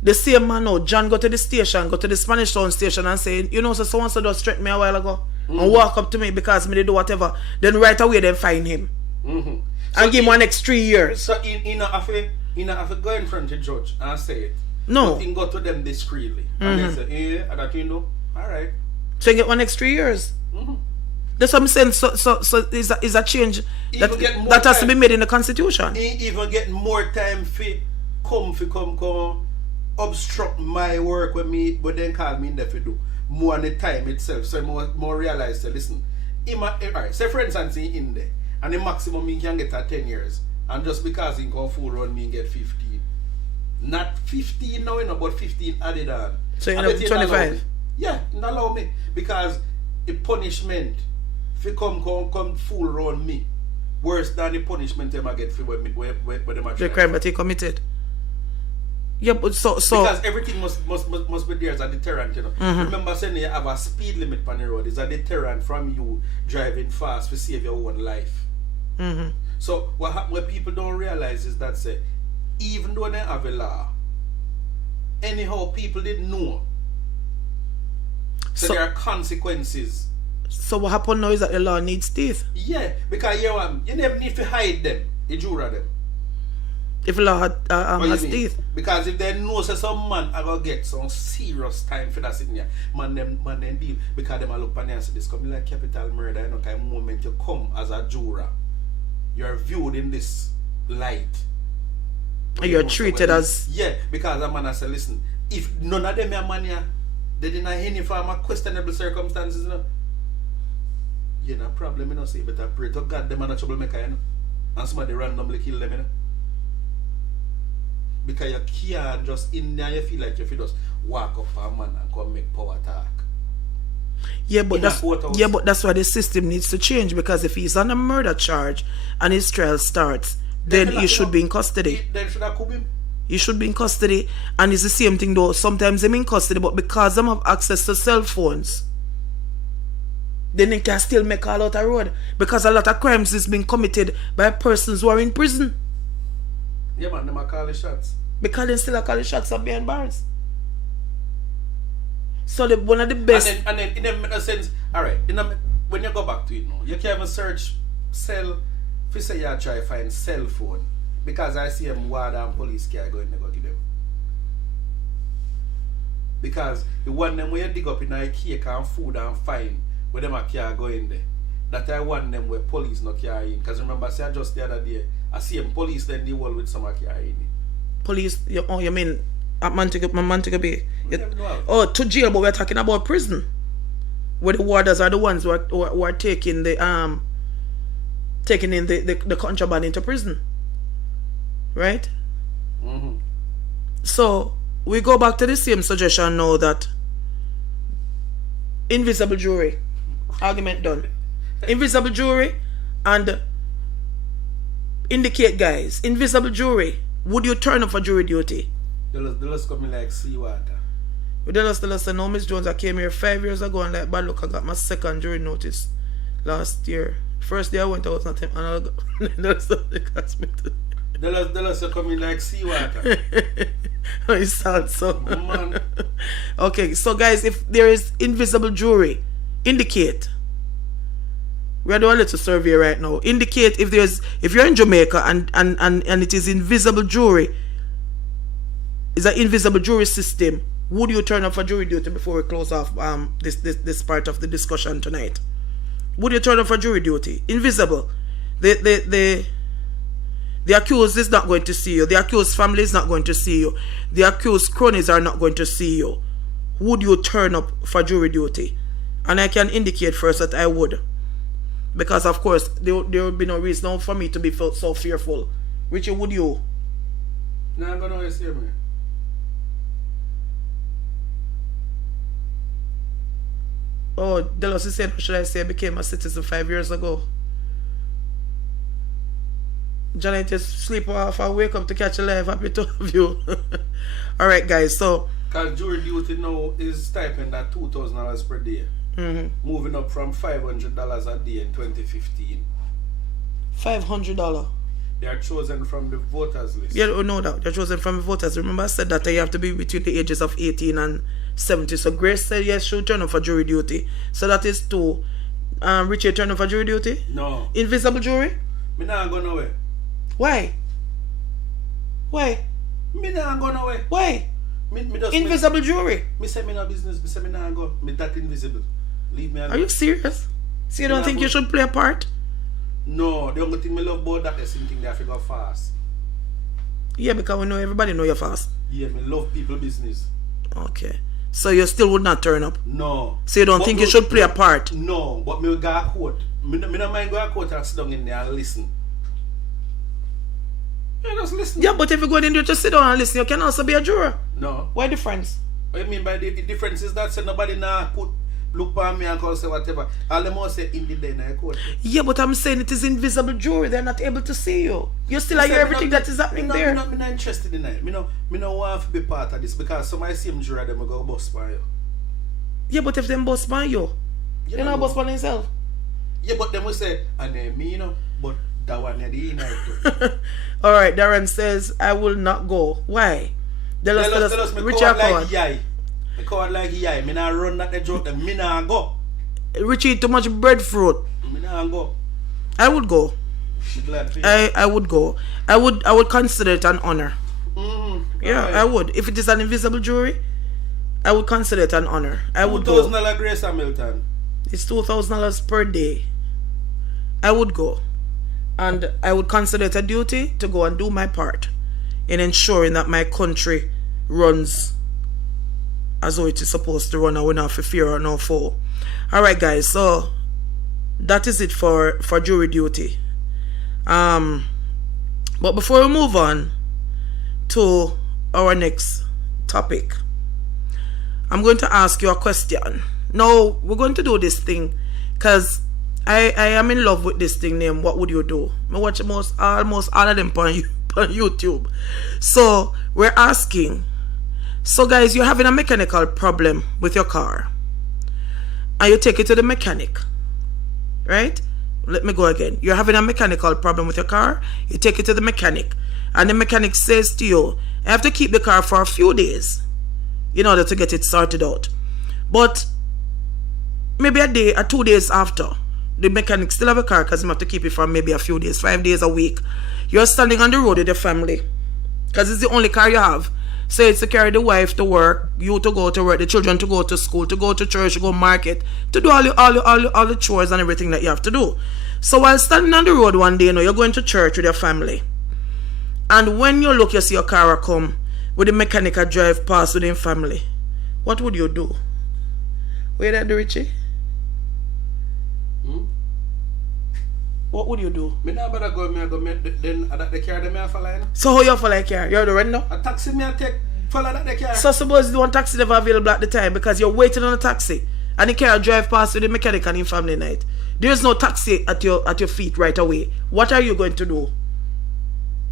the same man now, John go to the station, go to the Spanish Town station and say, you know, so and so just threatened me a while ago and walk up to me because me they do whatever. Then right away they find him. And So give him one next 3 years. So in have to go in front of the judge and say it. No. But he go to them discreetly. And they say, yeah, that you know. Alright. So you get one next 3 years. That's what I'm saying. So is a change that has to be made in the constitution. He even get more time for come obstruct my work with me, but then call me in there for do more on the time itself. So more realize say, listen, alright, say for instance he in there and the maximum he can get at 10 years. And just because he can fool around me get 15. Not 15 now, you know, but 15 added on. So you know 25? Yeah, not allow me. Because the punishment if you come fool around me worse than the punishment them I get for where them the crime that he committed. Yeah, but so because everything must be there as a deterrent, you know. Remember saying you have a speed limit on the road is a deterrent from you driving fast to save your own life. So what people don't realize is that say even though they have a law, anyhow people didn't know. So there are consequences. So what happened now is that the law needs teeth. Yeah, because you never need to hide them, the juror them. If the law has teeth. Because if they know say some man are gonna get some serious time for that sitting here, man them deal because them look on and say this coming like capital murder, you know, kind of moment you come as a juror, you're viewed in this light. And you're treated as because a man has said, listen, if none of them are man here, they deny any form of questionable circumstances, you know. You know, problem, you know, say, but I pray to God them are not troublemaker, you know. And somebody randomly kill them, you know. Because you can't just in there, you feel like you just walk up a man and come make power talk. Yeah, but that's why the system needs to change, because if he's on a murder charge and his trial starts, then he should be in custody. Then should I come him? He should be in custody, and it's the same thing though. Sometimes them in custody, but because them have access to cell phones, then they can still make all out a road. Because a lot of crimes is being committed by persons who are in prison. Yeah man, them are call the shots. Because they still are calling shots up behind bars. So one of the best. And then in a sense, alright, when you go back to it now, you can even search cell, if you say you try to find cell phone, because I see them water and police car going to go give them. Because the one them where you dig up in a cake and food and find where them a car go in there. That I want them where police no car in. Because remember, say just the other day, I see them police then they wall with some car in it. Police, you mean at Montego Bay? Oh, to jail, but we're talking about prison. Where the warders are the ones who are taking the taking in the contraband into prison. Right? Mm-hmm. So we go back to the same suggestion now that invisible jury. Argument done. Invisible jury and indicate, guys. Invisible jury. Would you turn up for jury duty? They just coming like seawater. They just say, no, Miss Jones, I came here 5 years ago and like bad luck, I got my second jury notice last year. First day I went, I was not him, and I got They just coming like seawater. It sounds so. Man. Okay, so guys, if there is invisible jury, indicate. We're doing a little survey right now. Indicate if you're in Jamaica and it is invisible jury, is an invisible jury system, would you turn up for jury duty before we close off this part of the discussion tonight? Would you turn up for jury duty? Invisible. The accused is not going to see you. The accused family is not going to see you. The accused cronies are not going to see you. Would you turn up for jury duty? And I can indicate first that I would. Because of course there would be no reason for me to be felt so fearful. Richie, would you? No, I'm gonna say me. Oh, Delos is saying, should I say I became a citizen 5 years ago? Janet just sleep off and wake up to catch a live. Happy to have you. Alright guys, so because jury duty now is stipend at $2,000 per day. Mm-hmm. Moving up from $500 a day in 2015. $500. They are chosen from the voters list. Yeah, no doubt. They're chosen from the voters. Remember I said that you have to be between the ages of 18 and 70. So Grace said yes, she'll turn up for jury duty. So that is two. Richie, turn up for jury duty? No. Invisible jury? Me not go nowhere. Why? Why? Me not go nowhere. Why? Me just Invisible jury. Me say me no business. Me say me not go. Me that invisible. Leave me alone. Are you serious? So you don't think you should play a part? No, the only thing me love about that is the same thing they have to go fast. Yeah, because we know everybody know you're fast. Yeah, me love people business. Okay. So you still would not turn up? No. So you don't think you should play a part? No, but me go a court. Me no mind go a court and sit down in there and listen. Yeah, just listen. Yeah, but if you go in there to sit down and listen, you can also be a juror. No. Why difference? What you mean by the difference is that say nobody now look for me and call say whatever. All them all say in the day na court. Yeah, but I'm saying it is invisible jury. They're not able to see you. You still hear everything that is happening there. Me not interested in that. Me no want to be part of this because some of the same juror them go bust by you. Yeah, but if them bust by you, they're not bust by themselves. Yeah, but them will say, and me, but that one at the night. Alright, Darren says, I will not go. Why? Tell us, me call like yai. Me call like yai. Me not run that the joke, me not go. Richie eat too much breadfruit. Me not go. I would go. I would go. I would consider it an honor. Yeah, right. I would. If it is an invisible jury, I would consider it an honor. I would go. $2,000 Grace Hamilton. It's $2,000 per day. I would go. And I would consider it a duty to go and do my part in ensuring that my country runs as though it is supposed to run, and we not for fear or no foe. Alright guys, so that is it for jury duty. But before we move on to our next topic, I'm going to ask you a question. Now, we're going to do this thing because I am in love with this thing named What Would You Do? I watch almost all of them on YouTube. So, we're asking, so guys, you're having a mechanical problem with your car. And you take it to the mechanic. Right? Let me go again. You're having a mechanical problem with your car. You take it to the mechanic. And the mechanic says to you, I have to keep the car for a few days in order to get it sorted out. But maybe a day or 2 days after, the mechanic still have a car because he have to keep it for maybe a few days, 5 days a week. You're standing on the road with your family because it's the only car you have. So it's to carry the wife to work, you to go to work, the children to go to school, to go to church, to go market, to do all the chores and everything that you have to do. So while standing on the road one day, you're going to church with your family. And when you look, you see your car come with the mechanic drive past with your family. What would you do? Where that do, Richie? What would you do? Me not better go, then the car them I follow. So how you follow a car? You're the rent now? A taxi me I take, follow that the car. So suppose the one taxi never available at the time because you're waiting on a taxi and the car drive past with the mechanic and in family night. There's no taxi at your feet right away. What are you going to do?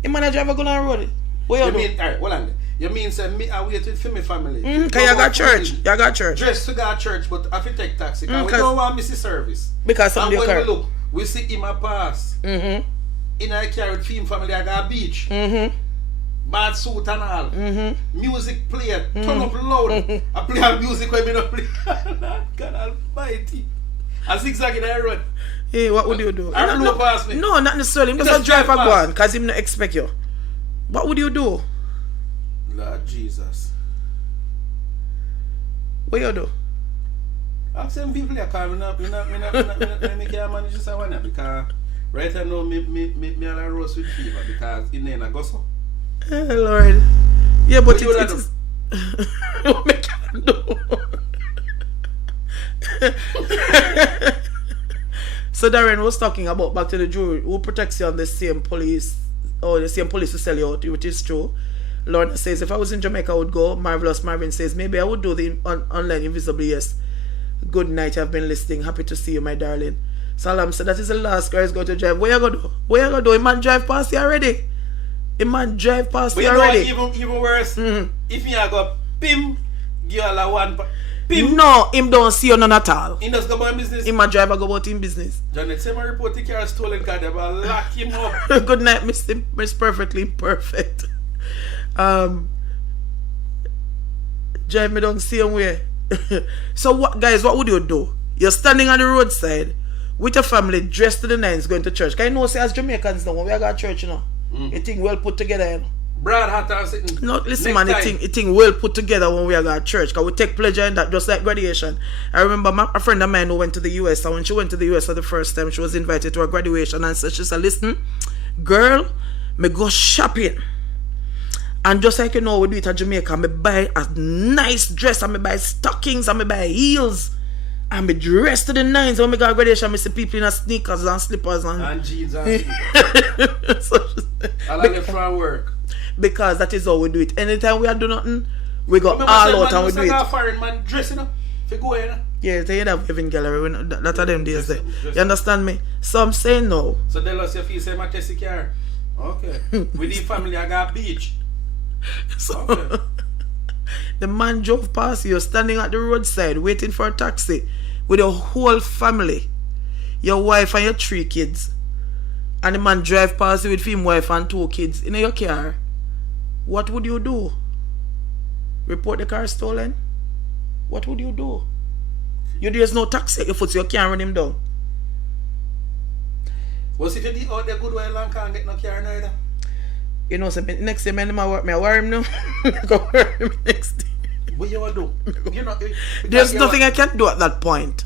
The man driver going on road. What you do? Mean, alright, hold on. You mean say me I waited for my family? Because you got church. You got church. Dress to go to church, but I fit take taxi because we don't want miss the service. Because somebody and when car. we look, we see him a pass. In a car with film family, I got a beach. Bad suit and all. Music play, turn up loud. I play our music when me not play. God almighty. I zigzag in the road. Hey, what would you do? I don't know pass me. No, not necessarily. Him just drive a go on because him not expect you. What would you do? Lord Jesus. What you do? I've seen people here call me can't manage this one because right now me on a roast with fever because it ain't go so. Oh, Lord. Yeah, but What it is. What me can do? So Darren was talking about back to the jury who protects you on the same police or the same police to sell you out, which is true. Lorna says if I was in Jamaica I would go. Marvelous Marvin says maybe I would do the online invisible. Yes. Good night, I've been listening. Happy to see you, my darling. Salam said that is the last car is going to drive. Where you gonna do? Where you gonna do? A man drive past you already. A man drive past you already. But you know what, even worse? If you go pim, give a one pim. No, him don't see you none at all. He does go about business. Him a driver go about him business. Janet, say my report the car stolen car, they will lock him up. Good night, Miss Perfectly Perfect. Drive me down same way. So what, guys, what would you do? You're standing on the roadside with your family dressed to the nines going to church. Can you know, say as Jamaicans now, when we are going to church, you know, it thing well put together, you know. Brad hat and sitting. No, listen man, it thing well put together when we are going to church. Because we take pleasure in that, just like graduation. I remember a friend of mine who went to the US, and when she went to the US for the first time, she was invited to a graduation, and so she said, listen, girl, me go shopping. And just like you know, we do it at Jamaica, I buy a nice dress, I buy stockings, I buy heels, and me dress to the nines. When I go to graduation, I see people in sneakers and slippers and jeans and so, I like it from work. Because that is how we do it. Anytime we are doing nothing, we go all out and we do it. Foreign man dressing up, if you go in. Yeah, they end up having gallery. That are them days there. You understand me? So I'm saying no. So tell us if you say my testy car. Okay. With the family, I got beach. So okay. The man drove past you, standing at the roadside, waiting for a taxi with your whole family, your wife and your 3 kids. And the man drive past you with his wife and 2 kids in your car. What would you do? Report the car stolen? What would you do? There's no taxi if you can't run him down. Was if you did all the good while and can't get no car neither? You know, so next day, I worry him now. I go worry him next day. What you want to do? You know, there's nothing I can do at that point.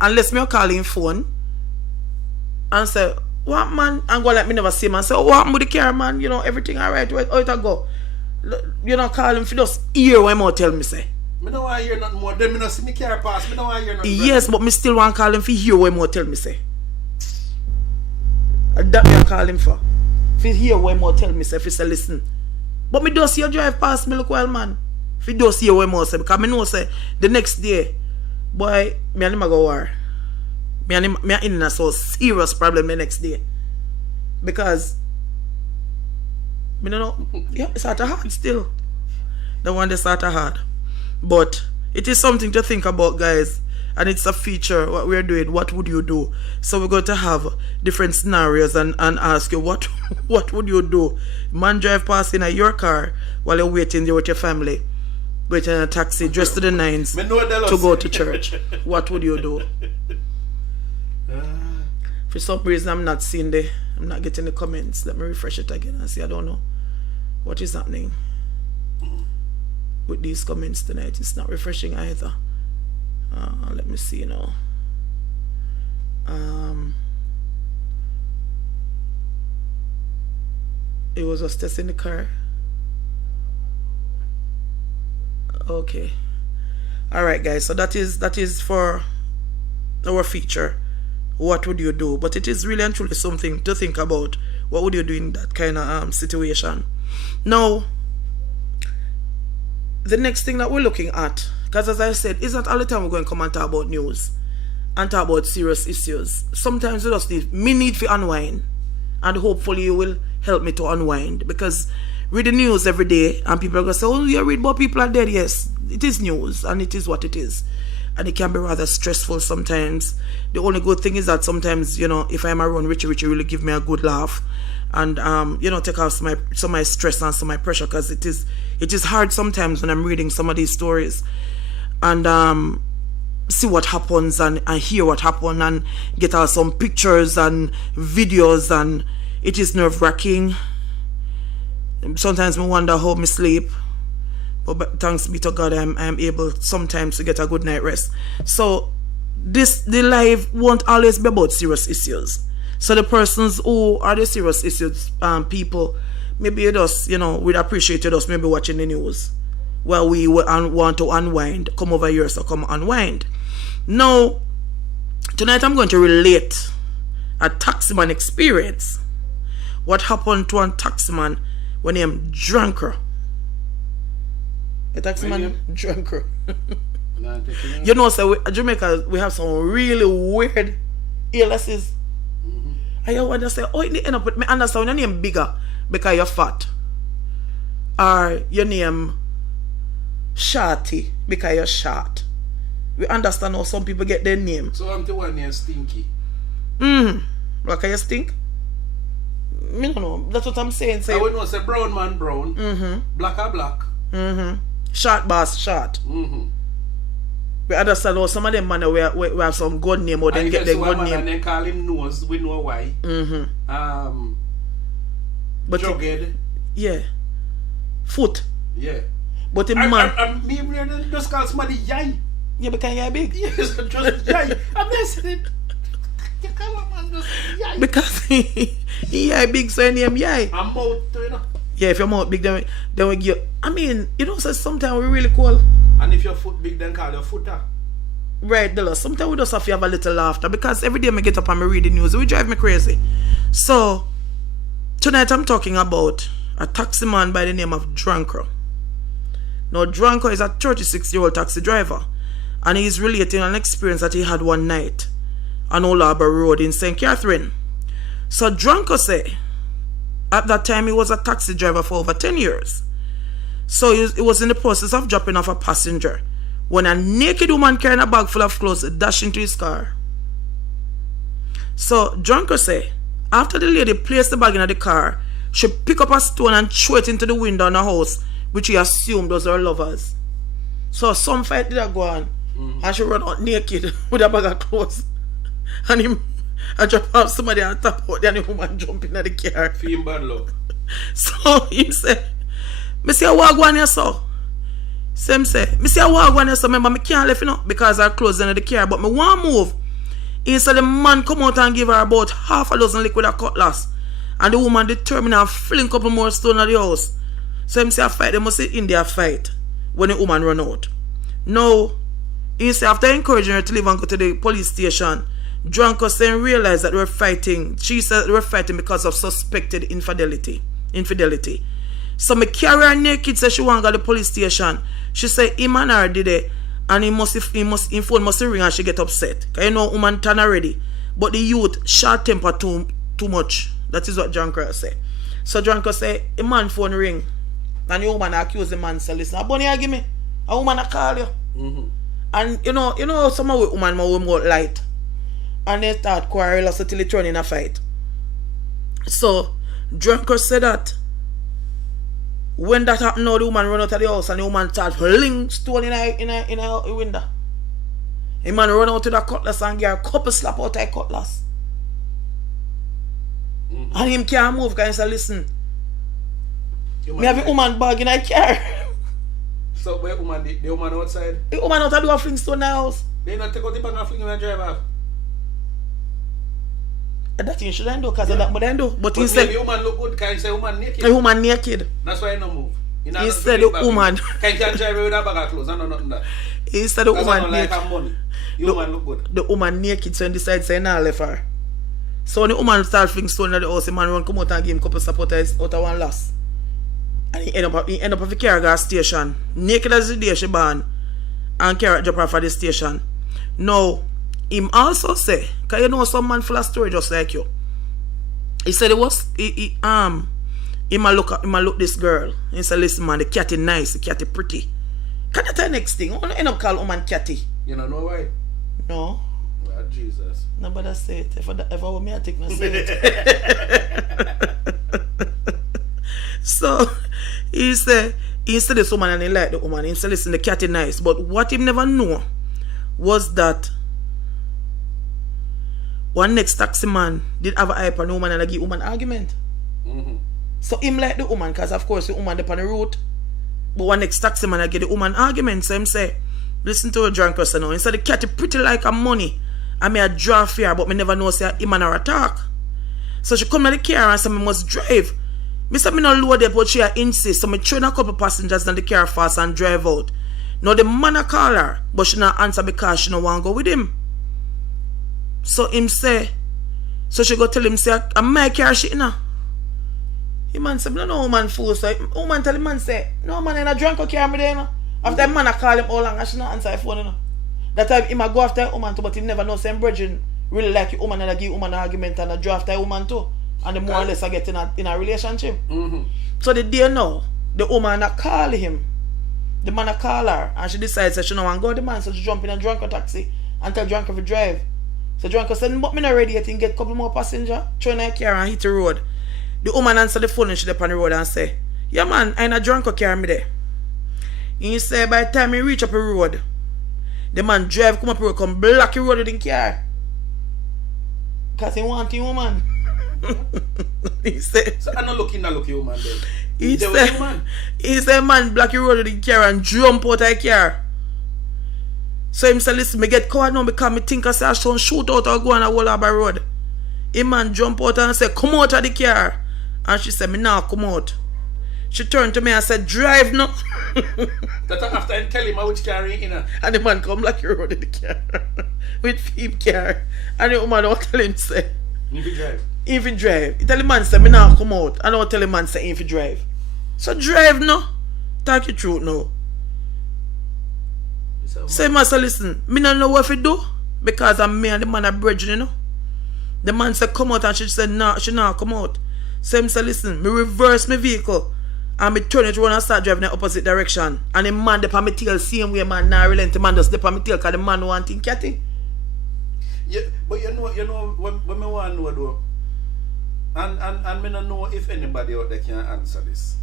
Unless me call him phone and say, what man? And go like me never see him and say, oh, what happened with the car, man? You know, everything alright, how it go? You know, call him for just hear what him tell me say. I don't want to hear nothing more. Then I don't see me car pass. I don't want to hear nothing. Yes, but me still want to call him for hear what him tell me say. And that me I call him for. If you hear what him tell me say, if you say listen. But me don't see you drive past me look well, man. If you don't see what him say, because me know say the next day, boy, me and him go war. Me in a so serious problem the next day. Because me don't know, yeah, it's sort of hard still. The one that's sort of hard. But it is something to think about, guys. And it's a feature, what we're doing, what would you do? So we're going to have different scenarios and ask you, what would you do? Man drive past in your car while you're waiting there with your family. waiting in a taxi, dressed to the nines, Me know the to go loss. to church. What would you do? For some reason, I'm not getting the comments. Let me refresh it again and see. I don't know what is happening with these comments tonight. It's not refreshing either. Let me see now. It was us testing the car. Okay. All right, guys. So that is for our feature. What would you do? But it is really and truly something to think about. What would you do in that kind of situation? Now, the next thing that we're looking at, because as I said, is that all the time we're going to come and talk about news and talk about serious issues. Sometimes we just need to unwind, and hopefully you will help me to unwind, because read the news every day and people are going to say, oh, you read about people are dead. Yes, it is news and it is what it is. And it can be rather stressful sometimes. The only good thing is that sometimes, if I'm around Richie really give me a good laugh and, take off some of my stress and some of my pressure, because it is hard sometimes when I'm reading some of these stories and see what happens and hear what happened and get out some pictures and videos, and it is nerve-wracking. Sometimes I wonder how I sleep. But thanks be to God, I'm able sometimes to get a good night rest. So the life won't always be about serious issues. So the persons who are the serious issues people, maybe you just, we'd appreciate you just maybe watching the news while we want to unwind. Come over here, so come unwind. Now, tonight I'm going to relate a taximan experience. What happened to a taximan when he am drunker. A taximan drunker. So Jamaica, we have some really weird illnesses. And you want to say, oh, it end up with me understand your name bigger because you're fat. Or your name shorty because you're short. We understand how some people get their name. So I'm the one named Stinky. Like you stink? I don't know. That's what I'm saying. I would know, say brown man brown. Black are black. Short boss short. We understand how some of them man we have some good name or then get their good name. And then call him nose, we know why. But Jugged. Yeah. Foot. Yeah. But the man. Me really just call somebody yai. Yeah, because you're big. Yes, just yai. I'm messing it. You call a man just yai. Because he big, so your name yai. I'm mouth, Yeah, if your mouth big, then we give. I mean, so sometimes we really cool. And if your foot big, then call your footer. Right, Della. Sometimes we just have to have a little laughter, because every day I get up and I read the news, it drive me crazy. So tonight I'm talking about a taxi man by the name of Drunker. Now, Drunker is a 36-year-old taxi driver, and he's relating an experience that he had one night on Old Harbour Road in St. Catherine. So Drunker say, at that time he was a taxi driver for over 10 years. So he was in the process of dropping off a passenger when a naked woman carrying a bag full of clothes dashed into his car. So Drunker say, after the lady placed the bag in the car, she picked up a stone and threw it into the window in the house, which he assumed was her lovers. So some fight did go on, and she run out naked with a bag of clothes. And I drop off somebody on top out there, and the woman jump in the car. Feeling bad luck. So he said, I see a wagwan here, so. Same say, I see a wagwan here, so. Remember, I can't leave, because her clothes in the car, but I want to move. He said the man come out and give her about half a dozen liquid a cutlass. And the woman determined and fling a couple more stone at the house. So him say a fight, they must say in their fight when the woman run out. Now, he say after encouraging her to leave and go to the police station, Drunker saying realized that they were fighting. She said they were fighting because of suspected infidelity. So me carry her naked, say she want to go to the police station. She said him and her did it, and him phone must ring and she get upset. Cause woman turn already. But the youth short temper too much. That is what Drunker say. So Drunker say a man phone ring, and the woman accuse the man, say listen, a bunny give me, a woman a call you. And you know some of the woman more light. And they start quarrel so till it turn in a fight. So Drunker said that When that happened, now the woman run out of the house and the woman start fling stone in a window. The man run out to the cutlass and get a couple slap out of the cutlass. And him can't move because he say, listen, me have a woman bag in a car. So where woman, the woman outside? The woman out to do a fling stone in the house. They not take out the bag and fling him and drive off. That thing shouldn't do because of that, but then do. But But instead, the woman look good because he say woman naked. the woman naked. That's why he no move. He said the woman. Can drive with a bag of clothes and no nothing that. He said the That's woman not like naked. her money. The woman look good. The woman naked, so he decided to nah left her. So when the woman start fling stone at the house, the man run come out and give him couple support out of one loss. And he end up at the car station. Naked as the day she born. And carrot drop her for the station. Now, him also say, because you know some man full of story just like you. He said he might look this girl. He said, listen man, the cat is nice, the cat is pretty. Can you tell the next thing? I want to end up call woman catty. You don't know why? No. Well, Jesus. Nobody say it. If I were me, I take no say it. So he said this woman and he liked the woman. He said, listen, the cat is nice. But what he never knew was that one next taxi man did have a hype on the woman and I give woman argument. So him like the woman because of course the woman up on the road. But one next taxi man I get the woman argument. So him say, listen to a drunk person now. He said the cat is pretty like a money. I may a draw fear but me never know say him and her attack. So she come to the car and say me must drive. Me say me not load it but she insist. So me train a couple passengers in the car fast and drive out. Now the man a call her but she not answer because she don't want to go with him. So him say, so she go tell him say, I'm my car shit now. The man say, no woman fool. So woman tell the man say, no man in a drunk car me there you know. After the man I call him all long and she not answer the phone you know. That time he might go after a woman too, but he never know same brethren really like a woman and I give woman an argument and I draw after a woman too. And the more or less I get in a relationship. So the day now, the woman I call him. The man I call her and she decides that she don't want to go with the man, so she jump in a drunk taxi and tell drunk to drive. So drunk said, but me not ready yet and get a couple more passenger, throw in a car and hit the road. The woman answer the phone and she up on the road and say, yeah man, I in a drunk car me there. And he say by the time he reach up the road, the man drive come up the road, come block the road with the car. Because he want the woman. He said, so I'm not looking at lucky woman then. He said man block the road with the car and jump out of the car. So him say, listen, me get caught now because me think I say I should shoot out or go on a whole Harbour road. A man jump out and say, come out of the car. And she said, me now come out. She turned to me and said, drive now. That after I tell him which car he in. And the man come like you road in the car. With him car. And the woman don't tell him say, if you drive. If you drive. He tell the man say, me now come out. And I don't tell the man say, if you drive. So drive now. Talk your truth now. So him say, listen, me don't know what to do. Because I'm me and the man are brethren, you know. The man said, come out, and she said, no, she not come out. So him say, listen, me reverse my vehicle and me turn it around and start driving in the opposite direction. And the man dep on my tail, same way man now relent, the man just dep on my tail because the man want him catty. Yeah, but you know when me want to know though, and me don't know if anybody out there can answer this.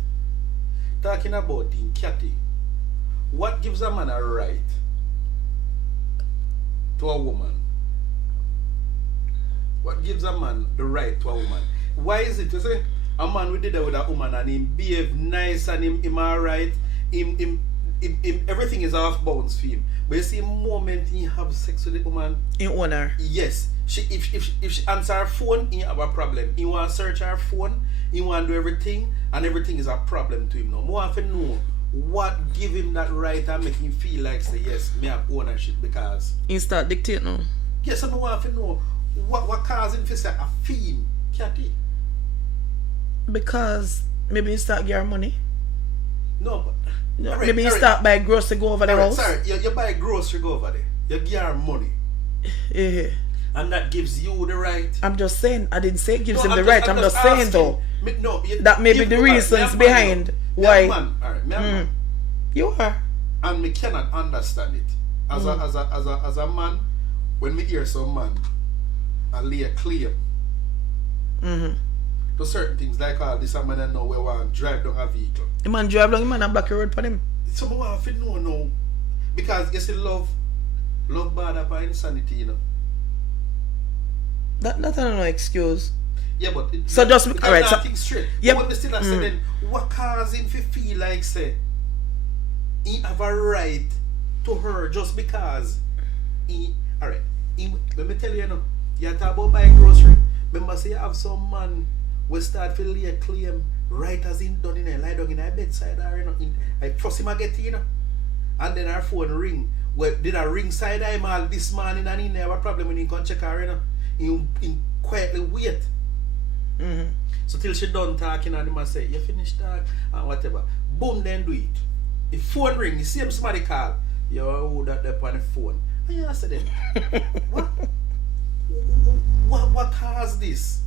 Talking about Team Catty, what gives a man a right to a woman? What gives a man the right to a woman? Why is it you say a man we did that with a woman and him behave nice and him alright, him everything is off bounds for him. But you see, the moment he have sex with the woman, In honor. yes, if she answer her phone, he have a problem. He want to search her phone, he want to do everything, and everything is a problem to him now. More often know what give him that right and make him feel like say yes, me have ownership because He start dictate now. yes, I want to know what cause him to say a fiend, Catty. Because maybe he start get her money. No, but No, alright, maybe he alright. start buy grocery go over the Alright, house. sorry, you buy grocery go over there. You give her money. Yeah. And that gives you the right. I'm just saying, I didn't say it gives No, him the right. I'm just saying asking. though. That may be the alright, reasons me a man, behind why. Man, alright, me a man. You are. And me cannot understand it. As a man, when me hear some man I lay a claim. to certain things like all this, a man I know where want drive down a vehicle. The man drive down, the man a block the road for him. So I want to know now, because you see love bad up insanity, you know. That's not no excuse. Yeah, but so just alright. So think straight. Yeah. What still I say then? What caused him to feel like say he have a right to her just because he alright? Let me tell you, you talk about buying grocery. Remember, say you have some man will start to lay a claim right as in done in a lie down in a bedside or I trust him I get and then our phone ring. Well, did I ring side him all this morning and he never have a problem when he can check her in quietly wait. So till she done talking and him and say, you finished talk and whatever. Boom, then do it. The phone ring, the same somebody call. You who that there on the phone. And you ask them, what caused this?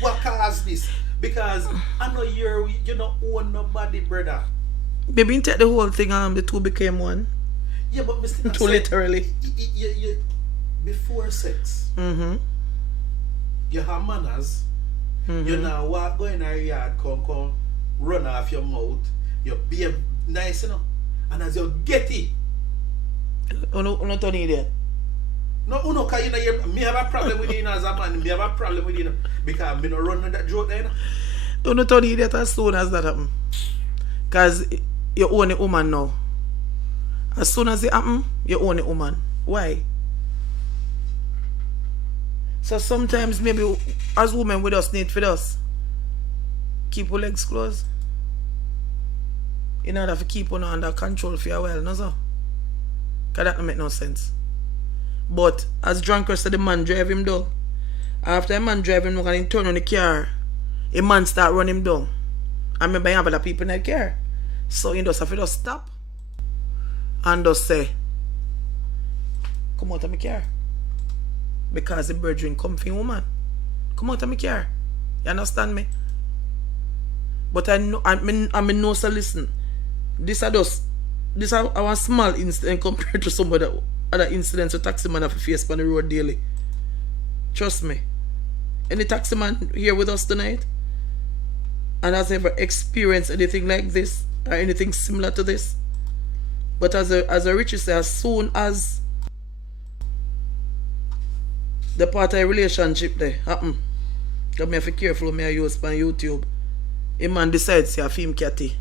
What caused this? Because I know you don't own nobody, brother. Baby, take the whole thing, the two became one. Yeah, but Mr. Two literally. You, before sex, you have manners. You now walk go in our yard, come, run off your mouth. You be nice, and as you get it. Not only idiot. No, because me have a problem with you as a man. Me have a problem with you because me no run that joke there. Not only idiot as soon as that happen. Because you own a woman now. As soon as it happen, you own a woman. Why? So sometimes maybe as women we just need for us keep our legs closed in order to keep on under control for a while, no sir? Because that don't make no sense. But as drunkard said, the man drive him down. After the man drive him down and he turn on the car, a man start running him down. I remember you have other people in the car. So he just have to just stop and just say, come out of my car. Because the brethren comfy woman. Come out of my car. You understand me? But I know so listen. This is our small incident compared to some other incidents with taxi man have to face on the road daily. Trust me. Any taxi man here with us tonight and has ever experienced anything like this or anything similar to this? But as a Richie say, as soon as the part of the relationship there happen, because me have to be careful me I use on YouTube. A man decides to film catty.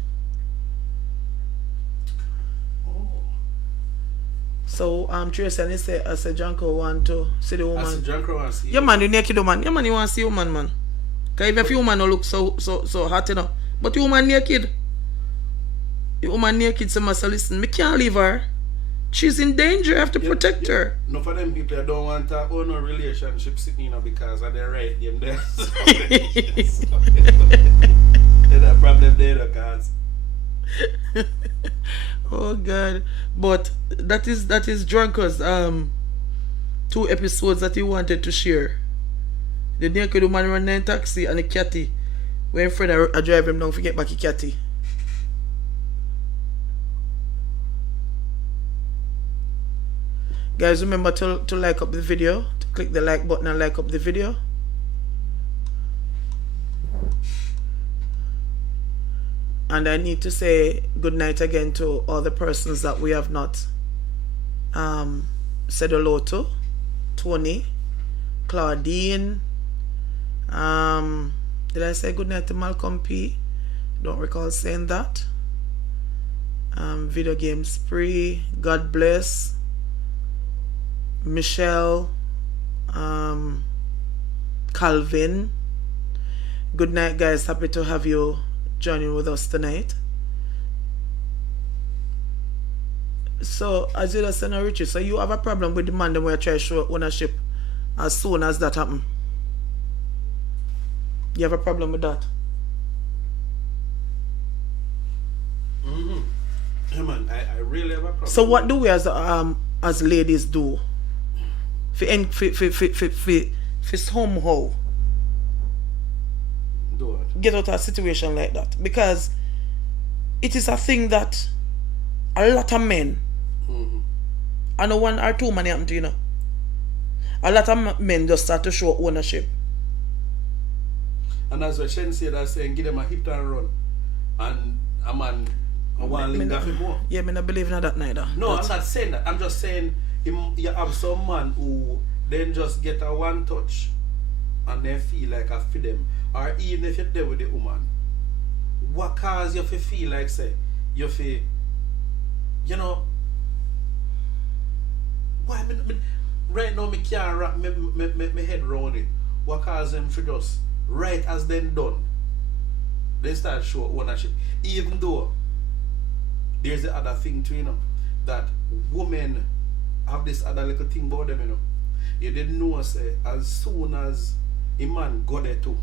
So Tracy and he say as a Janko want to see the woman. As a Janko want to see. Yeah man, the naked woman. Yeah man, you want to see woman, man. Because even if the woman don't look so hot, you know. But the woman naked. The woman naked, so must listen. Me can't leave her. She's in danger. I have to protect her. No, for them people that don't want to own a relationship sitting because of their right them there. There's a problem there, guys. Oh God. But that is Drunker's 2 episodes that he wanted to share. The naked woman running in taxi and the catty. When friend I drive him down to get back the catty. Guys, remember to like up the video, to click the like button and like up the video. And I need to say good night again to all the persons that we have not said hello to. Tony, Claudine, did I say good night to Malcolm P? Don't recall saying that. Video Game Spree, God Bless, Michelle, Calvin. Good night guys, happy to have you joining with us tonight. So as you just said, Richard, so you have a problem with the man that we try to show ownership as soon as that happen? You have a problem with that? Yeah, man, I really have a problem. So what do we as ladies do for somehow do it. Get out of a situation like that? Because it is a thing that a lot of men, I know 1 or 2 men happen to, you know. A lot of men just start to show ownership. And that's what Shen said, that saying, give them a hit and run. And a man, I want to linger for more. Yeah, me not believe in that neither. No, I'm not saying that. I'm just saying, you have some man who then just get a one touch and then feel like I feel them. Or even if you're there with the woman, what cause you feel like, say, you feel, you know, why right now me can't wrap my head around it. What cause them for just right as then done, they start show ownership. Even though there's the other thing too, you know, that women have this other little thing about them, you know. You didn't know, say, as soon as a man go there too,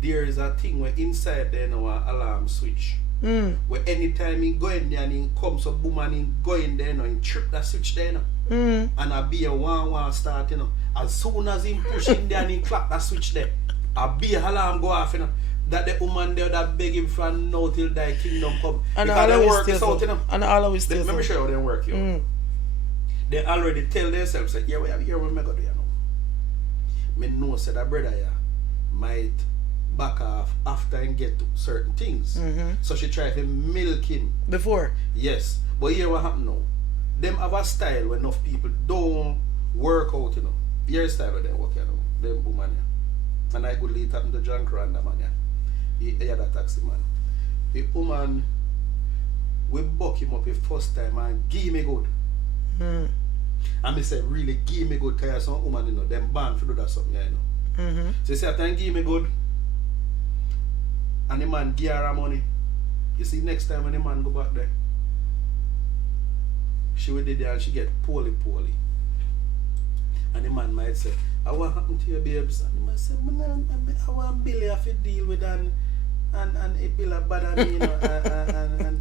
there is a thing where inside there now an alarm switch. Where anytime he go in there and he comes up boom and he go in there and he trip that switch there, and a be a one start, you know. As soon as he push in there and he clap that switch there, a be a alarm go off, you know. That the woman there that beg him from now till thy kingdom come. And because they work this out, you know. And all always stay. Let me show you how they work, you know. They already tell themselves, like, yeah, we have here when I go do, you know. Me know say that brother here might back off after and get to certain things. So she try to milk him. Before? Yes. But here what happen now? Them have a style where enough people don't work out, you know. Your style where they work, you know. Them woman here. And I could lead happen to John Cranda, man, yeah. He had a taxi man. The woman, we buck him up the first time and give me good. And me say, really give me good, because some woman, you know, them born for do that something, you know. So you say, after give me good, and the man give her money. You see, next time when the man go back there, she will do there and she get poorly. And the man might say, what happened to your babes? And he might say, I want Billy to deal with and it be like bad at me, you know, and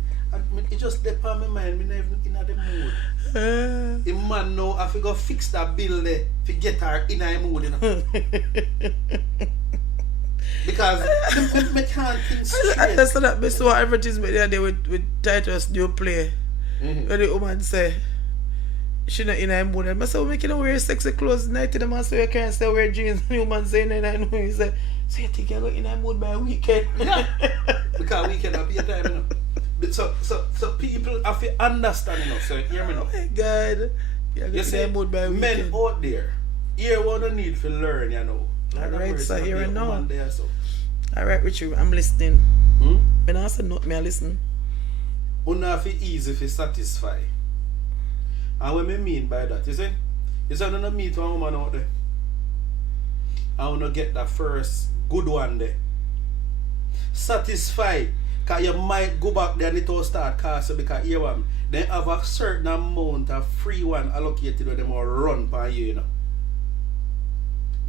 it just depends on my mind, me not even in the mood. The man now I go fix that bill there to get her in the mood, you know. Because me can't think straight. I just saw that so advertisement the other day with Titus new play. Where the woman say she not in her mood. I say, make you don't wear sexy clothes night to the man so you can't stay wear jeans. And the woman say, no, I know. He say, so you think you go in her mood by a weekend? Yeah. Because weekend will be a time, you know. But so people have to understand, you know. So hear me now. Oh my God. You see, mood by a men weekend. out there, here what they need to learn, you know. Alright, so here and now. There, so. Alright, Richard, I'm listening. When I say note me, I listen. You have to easy to satisfy. And what I mean by that, you see? You say, I don't meet one woman out there. I want to get that first good one there. Satisfy. Because you might go back there and it will start casting because here one. They have a certain amount of free one allocated where they will run by you, you know.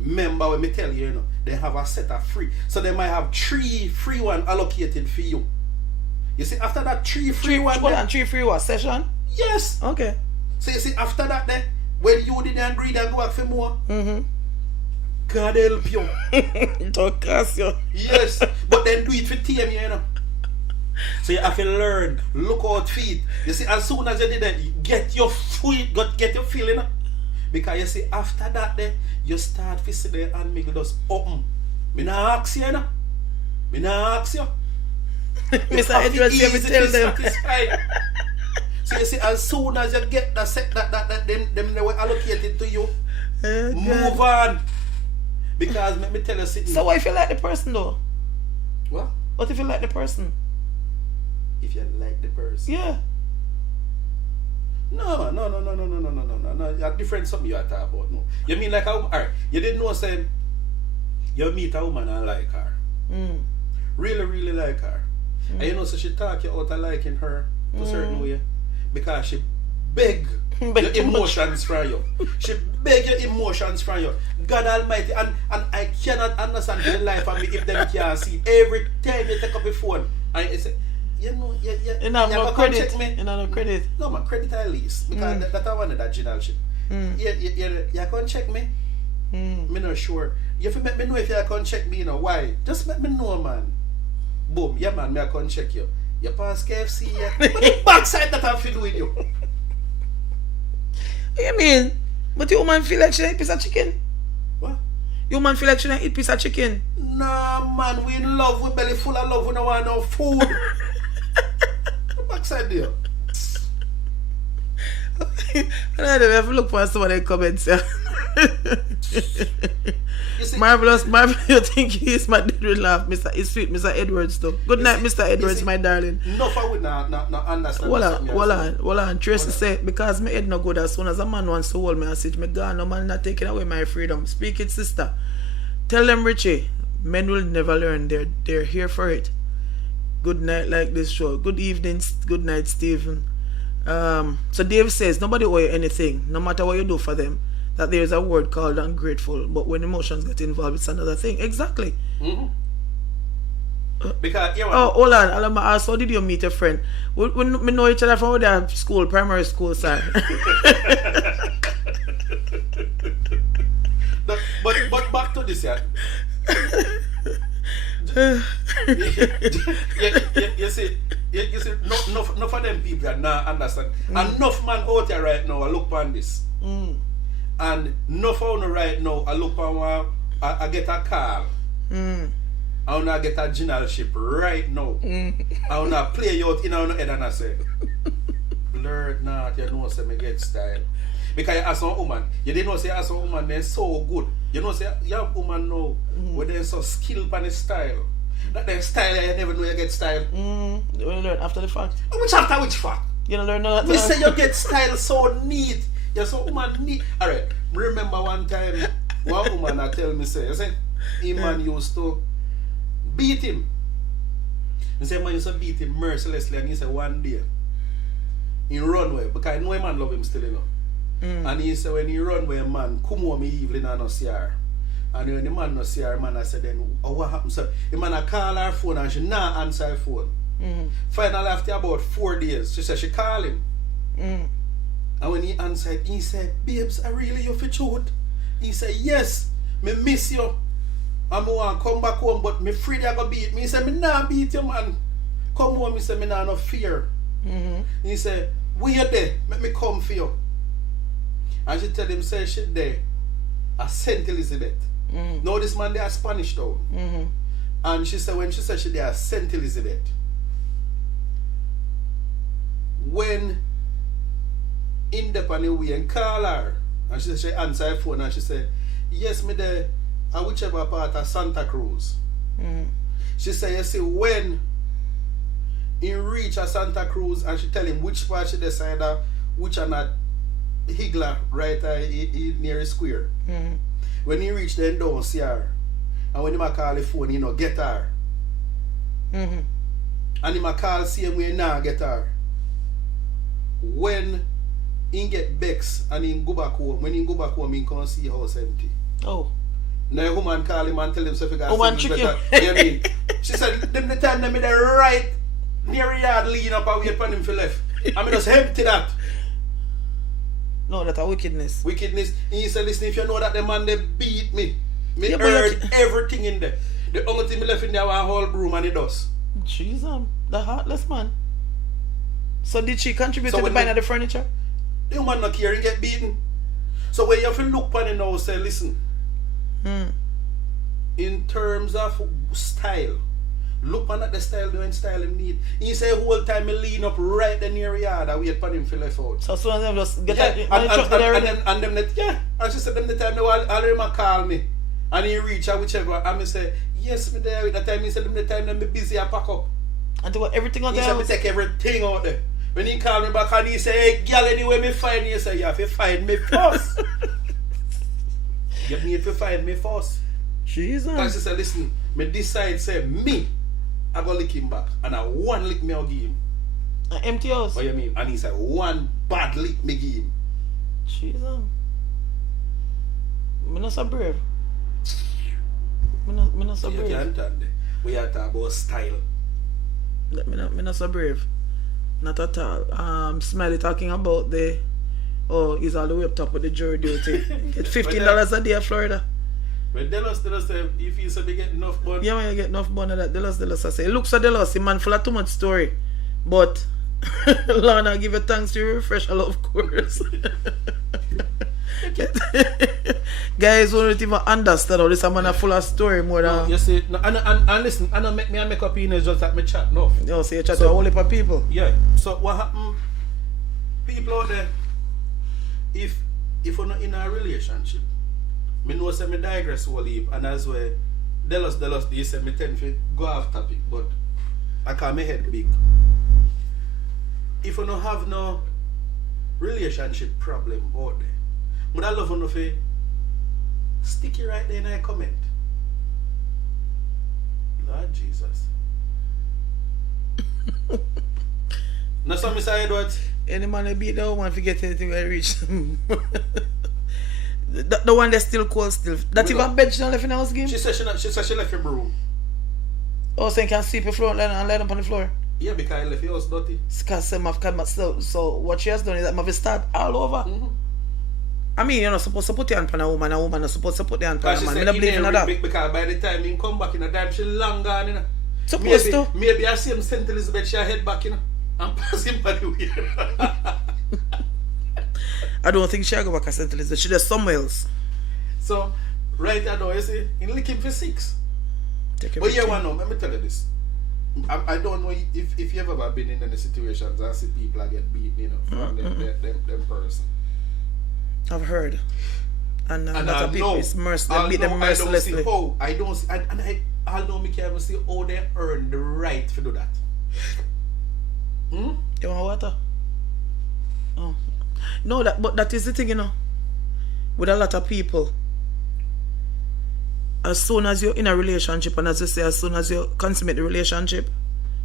Remember when me tell you, you know, they have a set of free. So they might have 3 free one allocated for you. You see, after that 3 free one. Hold on, 3 free what? Session? Yes. Okay. So you see, after that then, when you didn't agree and go back for more, God help you. Don't curse you. Yes. But then do it for TM, you know. So you have to learn, look out for it. You see, as soon as you did that, get your feet, get your feeling. Because you see, after that then, you start to see the and make just open. Me not ask you, you know. Me not ask you. Mr. Edwards, you tell them. So you see, as soon as you get that set that them they were allocated to you, move on. Because let me tell you something. So what if you like the person though? What? What if you like the person? If you like the person. Yeah. No. You're different something you are talking about. No. You mean like a woman? Alright, you didn't know say you meet a woman and like her. Really like her. And you know, so she talk you out of liking her to a certain way. Because she beg your emotions from you. She beg your emotions from you. God Almighty, and I cannot understand for the life of me if them can't see. Every time you take up a phone and you say, you know, you no credit. Check me. You know, no credit. No, my credit at least. Because that I wanted that general shit. You can check me. Me not sure. You have to let me know if you can check me, you know. Why? Just let me know, man. Boom, yeah man, I can check you. You pass KFC, yeah. But the backside that I'm feeling with you. What you mean? But the woman feel like she ain't a piece of chicken? What? You man feel like she don't eat piece of chicken. Nah, man, we in love. We belly full of love. We don't want no food. Backside there. I don't have to look for some of the comments. Yeah. Marvelous, you think he is my dead with laugh, Mr. It's sweet, Mr. Edwards though. Good night, Mr. Edwards, my darling. No, I would not understand. Hold on. Tracy say, because my head no good, as soon as a man wants to hold me hostage, me gone, no man not taking away my freedom. Speak it, sister. Tell them, Richie, men will never learn. They're here for it. Good night, like this show. Good evening, good night, Stephen. So Dave says, nobody owe you anything, no matter what you do for them. That there is a word called ungrateful, but when emotions get involved, it's another thing. Exactly. Mm-hmm. Because hold on. I'll ask, how did you meet your friend? We know each other from their school, primary school, sir. but back to this, yeah. You see, enough of them people are not understand. Enough man out here right now, I look on this. And enough of them right now, I look on I get a call. I wanna get a generalship right now. I wanna play you out in our head and I say, Lord, not, you know, say me get style. Because you ask some woman, you didn't know say you ask some woman, they're so good. You know, say you have woman now, where they're so skilled on the style. That their style, you never know you get style. You will learn after the fact. Which after which fact? You don't learn that. Me say you get style so neat. You're so woman neat. Alright, remember one time, one woman I tell me, say, you say, a man used to beat him. He said, man used to beat him mercilessly, and he said, one day, he run away, because I know a man love him still, you know. And he said, when he run away, man, come home evening and no see her. And when the man no see her, man, I said, then, what happened? So, the man I call her phone, and she not answer her phone. Finally, after about 4 days, she said she call him. And when he answered, he said, babes, I really you for truth? He said, yes, me miss you. And I want to come back home, but me afraid you go beat me. He said, me not beat you, man. Come home, he said, me not no fear. He said, where you there? Let me come for you. And she tell him, say she there at St. Elizabeth. Now this man there Spanish town. And she said, when she said she there at St. Elizabeth, when in the panny way and call her, and she said she answer her phone and she said, yes, me there at whichever part of Santa Cruz. She said, you see, when he reach a Santa Cruz and she tell him which part she decided which are not Higla right near a square. When he reach then don't see her. And when he call the phone, you know, get her. And he call same way now get her. When he get Bex and he go back home, when he go back home, he can't see house empty. Oh. Now a woman call him and tell him something. Woman trick you. You know mean? She said, them the time them in the right near the yard lean up and wait for him for left. I mean just empty that. No, that's a wickedness. Wickedness. And he said, listen, if you know that the man they beat me, me heard everything in there. The only thing me left in there was a whole broom and the dust. Jesus, the heartless man. So did she contribute to the buying of the furniture? The woman not care, he get beaten. So when you have to look upon it now, say, listen, in terms of style, look on at the style doing style him need. He say whole time he lean up right there near yard and wait for him to left out. So soon as them just get and them net, yeah. And she said them the time they already call me. And he reach out whichever and me say, yes, me there with the time. He said them the time them be busy and pack up. And to what everything out there? He said me take everything out there. When he call me back and he say, hey girl, anyway me find you, say you have to find me first. You need to find me first. Jesus. And she said, listen, me decide say me I go lick him back and I one lick me I'll give him. An empty house? What you mean? And he said one bad lick me give him. Jesus. I'm not so brave. I'm not so brave. You can't understand. We are talking about style. I'm not so brave. Not at all. Smiley talking about the he's all the way up top of the jury duty. Get $15 a day in Florida. When Delos say, if you say they get enough bun. Yeah, when you get enough bun of that, Delos I say. It looks at Delos, the man full of too much story. But Lorna, give you thanks to refresh a lot of course. Guys won't even understand how this man a full of story more than. No, you see, no, and listen, I don't make opinions just like me chat, no. You see, you chat to a whole heap of people. Yeah. So what happened? People out there, if you're not in a relationship, me know say me digress whole heap, and as well, Delos, they say me tend to go off topic, but I can't make head big. If you don't have no relationship problem out there, would I love you to stick it right there in a comment. Lord Jesus. Now some say Edward. Any man that beat the woman forget anything when reach the one that's still cold still. That even bed she not left in the house game? She said she left your room. Oh, so you can sweep the floor and lie down on the floor? Yeah, because I left your house dirty. So what she has done is that I start all over. Mm-hmm. I mean, you're not supposed to put your hand on a woman not supposed to put your hand on a man. I don't believe in that. Because by the time he come back in the time, she long gone, you know. Supposed to. Maybe I see him St. Elizabeth, she head back, you know. And pass him by the way. I don't think she'll go back to St. Elizabeth. She's just somewhere else. So, right now, you see, he's looking for 6. But yeah, one, let me tell you this. I don't know if you've ever been in any situations and see people get beat, you know, from them person. I've heard. And that people is they beat them mercilessly. I don't see although me can't even see how they earn the right to do that. You want water? Oh. No, but that is the thing, you know. With a lot of people, as soon as you're in a relationship, and as you say, as soon as you consummate the relationship,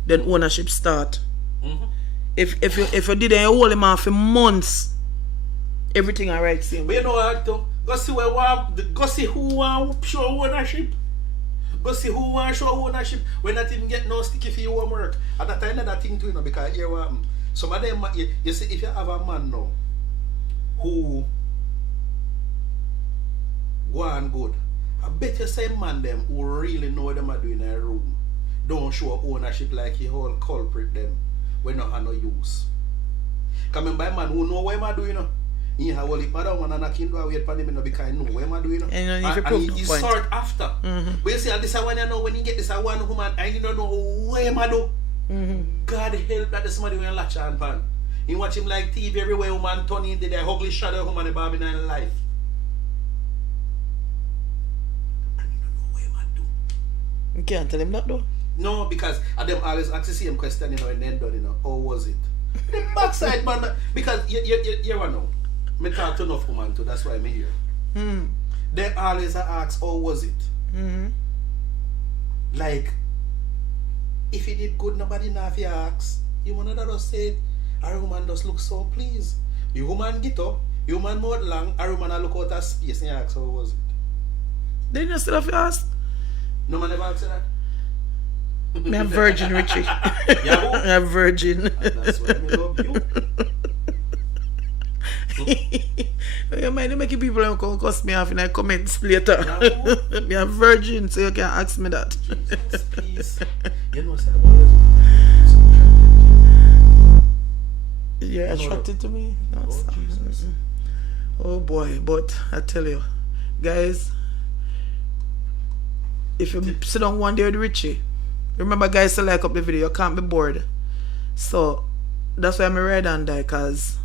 then ownership start. Mm-hmm. If you did it, you hold him off for months, everything alright same. But you know what though? Go see who want show ownership. Go see who want show ownership when not even get no sticky for your homework. At that time another thing too, you know, because here what happen. Some of them you see if you have a man now who go on good, I bet you same man them who really know what them are doing in a room don't show ownership like he whole culprit them when not have no use. Coming by man who know what am I doing, you know. He have all the mother one and a kind of wait for him, you know, because he know what am I doing, you know. And he sort after. Mm-hmm. But you see, this is when you know when you get this one woman, I don't know what am I do. Mm-hmm. God help that somebody when latch on pan. You watch him like TV everywhere, woman turn into the ugly shadow woman the Barbie in life. And you don't know what am I do. You can't tell him that though. No, because them always ask the same question, you know, and then done, you know, how was it? The backside man, because you know, me talk to enough woman too, that's why I'm here. Mm. They always ask, how was it? Mm-hmm. Like, if he did good, nobody know if you ask. You wanna just say, our woman just look so pleased. You woman get up, you woman more long, our woman look out of space and you ask, how was it? Then you still have to ask. No man ever ask that? Me a virgin, Richie. Yeah, Me a virgin. that's why I love you. You mind making people come cuss me off in the comments later. Yeah, me a virgin, so you can ask me that. Jesus, please. You know, say You're attracted to me? No, oh, Jesus. Oh boy, but I tell you, guys, if you sit down one day with Richie, remember guys to like up the video, you can't be bored. So that's why I'm read on that, because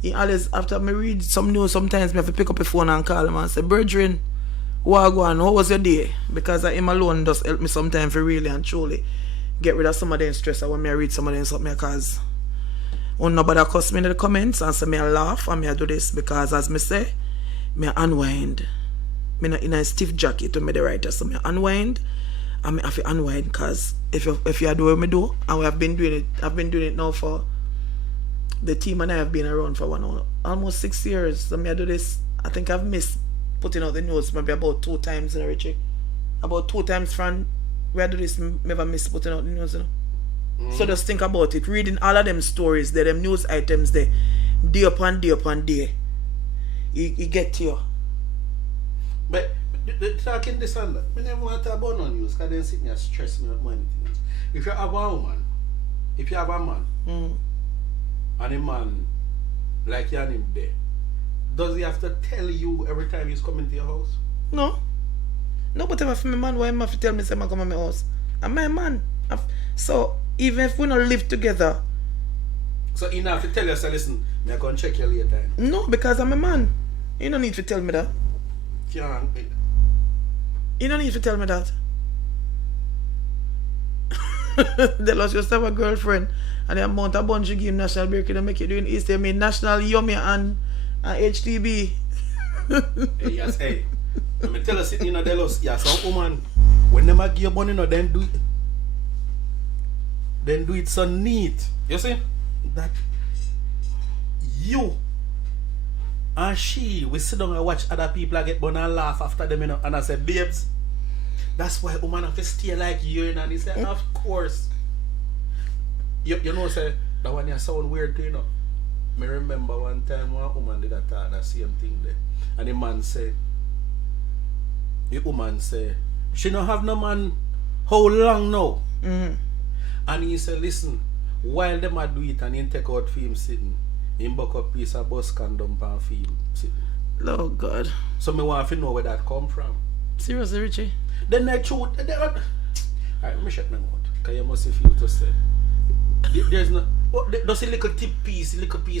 he always, after me read some news, sometimes I have to pick up the phone and call him and say, Brethren, Wagwan, how was your day? Because him alone does help me sometimes for really and truly get rid of some of the stress when I read some of them something, because nobody cuss me in the comments and say me I laugh and me I do this, because as me say, me I unwind. Me not in a stiff jacket to me the writer, so me unwind and me have to unwind, because if you do what me do, and we have been doing it, I've been doing it now for the team and I have been around for almost 6 years. So me I do this. I think I've missed putting out the news maybe about 2 times in a Richie. About 2 times from where I do this, never miss putting out the news, you know. So just think about it. Reading all of them stories, them news items there, day upon day upon day. You get to you. But talking this and that, I never want to talk about no news because they sit me and stress me out more anything. If you have a woman, if you have a man, and a man like you and him there, Does he have to tell you every time he's coming to your house? No. No, but if I'm a man, why am I have to tell me say I come to my house? I'm my man. So even if we don't live together. So he have to tell you, say, listen, I'm going to check you later. No, because I'm a man. You don't need to tell me that. Can't. You don't need to tell me that. They lost just have a girlfriend and the amount of bunch you give national break to make it doing East. They made national yummy and HTB. Hey, yes, hey. Let me tell you something, they lost. Yeah, some woman, when they give you money, then do it. Then do it so neat. You see? That you and she, we sit down and watch other people get born and laugh after them, and I say, babes, that's why woman have to stay like you, and he said, of course. You know, say that one you sound weird too, you know. Me remember one time one woman did that same thing there. And the woman say, she don't have no man how long now? Mm-hmm. And he said, listen, while them a do it and he take out film sitting, he buck up piece of bus condom and film sitting. Oh God. So me want to know where that come from. Seriously, Richie? Then they truth. Alright, let me shut my mouth. Because you must feel to say. There's no. Oh, there's a little piece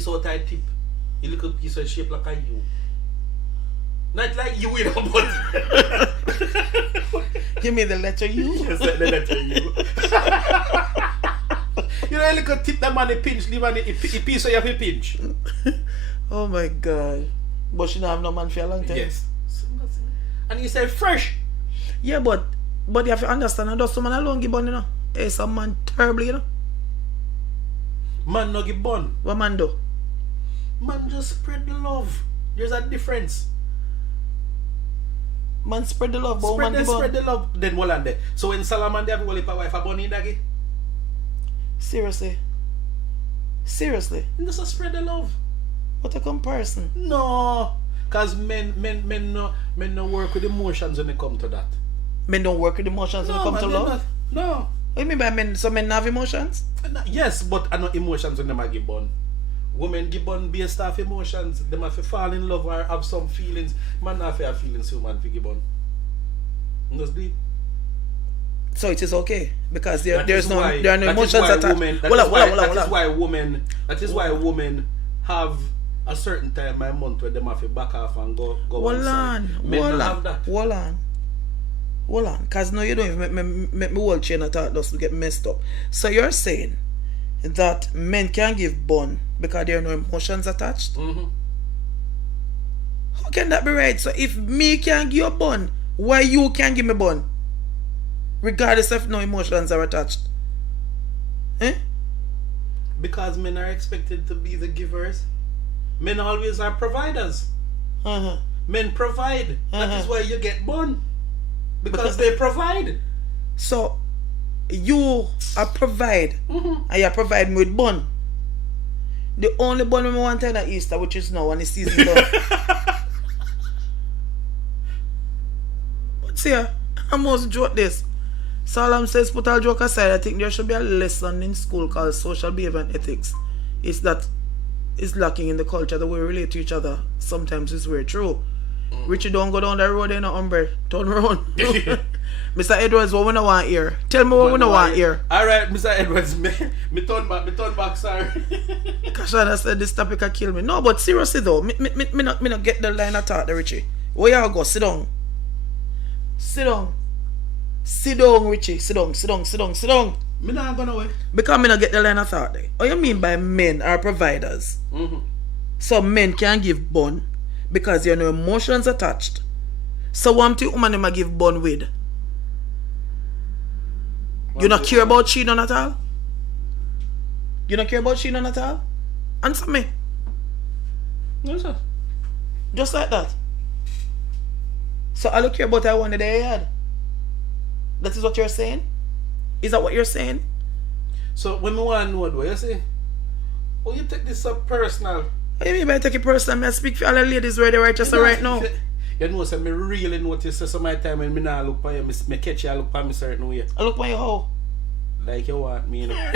out of tip. A little piece of shape like a U. Not like you with a butt. Give me the letter U. Yes, the letter U. You know, a little tip that man pinch, leave on a piece so you have to pinch. Oh my God. But she don't have no man for a long time. Yes. And you say fresh. Yeah, but you have to understand, and just someone alone give bun, you know. Hey, some man terribly, you know. Man no give bun. What man do? Man just spread the love. There's a difference. Man spread the love, but woman give bun. Spread the love. Then hold on there. So when Salaman they have a wife a bun in daggy? Seriously. Seriously. Just a spread the love. What a comparison. No. Because men no work with emotions when it come to that. Men don't work with emotions when it comes to love? Not. No. What do you mean by men? So men have emotions? Yes, but I know emotions when them give bun. Women give bun based off emotions. Them have to fall in love or have some feelings. Man have to have feelings so man to give bun. That's deep. So it is okay because there are no that emotions attached. That is why women have a certain time a month where them have to back off and go Hold on. Men don't have that. Hold on. Because no, you don't even make me whole chain of thought just to get messed up. So you're saying that men can give bun because there are no emotions attached? Mm-hmm. How can that be right? So if me can give you a bun, why you can give me bun? Regardless if no emotions are attached. Eh? Because men are expected to be the givers. Men always are providers. Uh-huh. Men provide. That is why you get bun. Because they provide. So you are provide and you provide me with bun. The only bun we want in the Easter, which is now, and the season done. But see, I must joke this. Salam says, put all joke aside, I think there should be a lesson in school called social behavior and ethics. It's that it's lacking in the culture, the way we relate to each other. Sometimes it's very true. Richie, don't go down the road in an umbrella. Turn around. Mr. Edwards, what we don't want here? Tell me what we don't want here. Alright, Mr. Edwards, me turn back, sorry. Kashana said this topic can kill me. No, but seriously though, me not get the line of thought there, Richie. Where y'all go? Sit down. Sit down. Sit down, Richie. Sit down. Me not gonna wait. Because me not get the line of thought there. What you mean by men are providers? Mm-hmm. So men can give bun because there are no emotions attached. So one thing woman them give bun with. You not care about she none at all? You not care about she none at all? Answer me. No, sir. Just like that. So I don't care about that one that they had. That is what you're saying? Is that what you're saying? So when we want to know what you say, oh, you take this up personal. What do you mean by take it personal? I speak for all the ladies where they are just right now. You know, so me really notice some of the time when me not look for you, me catch you, I look for me certain way. I look for you how? Like you want me, you know.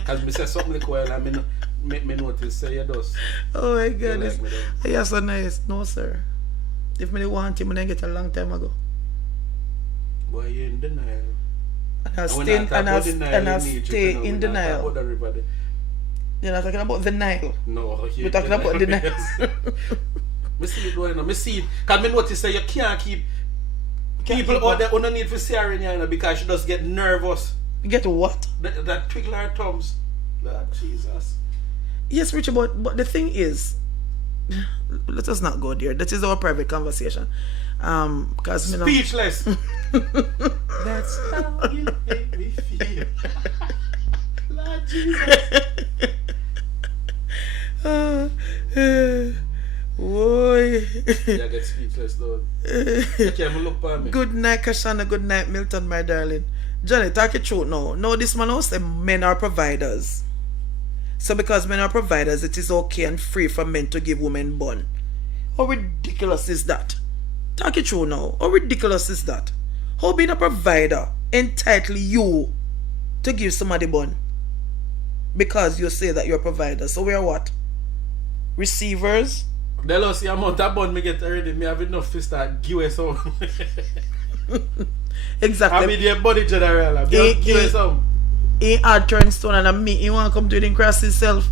Because me say something like well, I mean, make me notice say you does. Oh my You goodness. like me though. You're so nice. No, sir. If me want him, I get a long time ago. Boy, you're in denial. And I And when stay, I talk and about I, denial, and I you need to stay know, in we're not talking denial. about everybody. You're not talking about the Nile. No, We're talking about denial. Me see it going on. Me see it. Because me notice that you can't keep people keep out there who don't need for Sarah you know, because she just get nervous. Get what? That twiddle her thumbs. Lord Jesus. Yes, Richard, but the thing is, let us not go there. That is our private conversation. Because Speechless. That's how you make me feel. Lord Jesus. Boy. Yeah, I get speechless though. Okay, look for me. Good night, Kashana. Good night, Milton, my darling. Johnny, talk it truth now. No, this man also say men are providers. So because men are providers, it is okay and free for men to give women bun. How ridiculous is that? Talk it true now. How ridiculous is that? How being a provider entitle you to give somebody bun? Because you say that you're a provider. So we are what? Receivers? The loss the amount of bun me get already, me have enough to start give away some. Exactly. I mean the body general. Give away some. He had turnstone and me, he want to come to it and cross himself.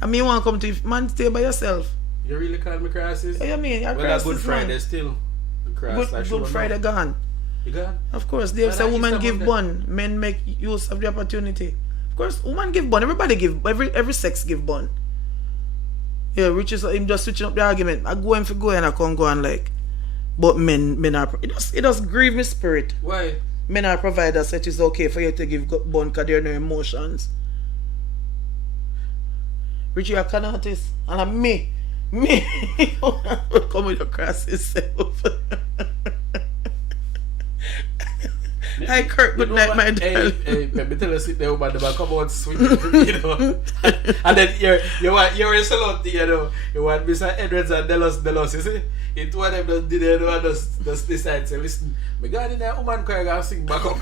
And me want to come to it, man, stay by yourself. You really call me crosses? What you mean? You're Well, that Good Friday still. The cross, Good Friday gone. You gone? Of course, they say women give bun, men make use of the opportunity. Of course, women give bun, everybody give, every sex give bun. Yeah, Rich is him just switching up the argument. I go in for go and I can't go and like, but men are, it does grieve my spirit. Why? Men are providers, so it is okay for you to give bun because there are no emotions. Richie, you can artist, and I'm me, come with your cross yourself. Hi Kurt, good night, my darling. Hey, let me tell you, sit there over the back, come on, sweet, you know. And then you're a salon thing, you know. You want Mr. Edwards and Delos, you see? It one of them just did it, and just decide to listen. My God, in that woman choir gonna sing back up.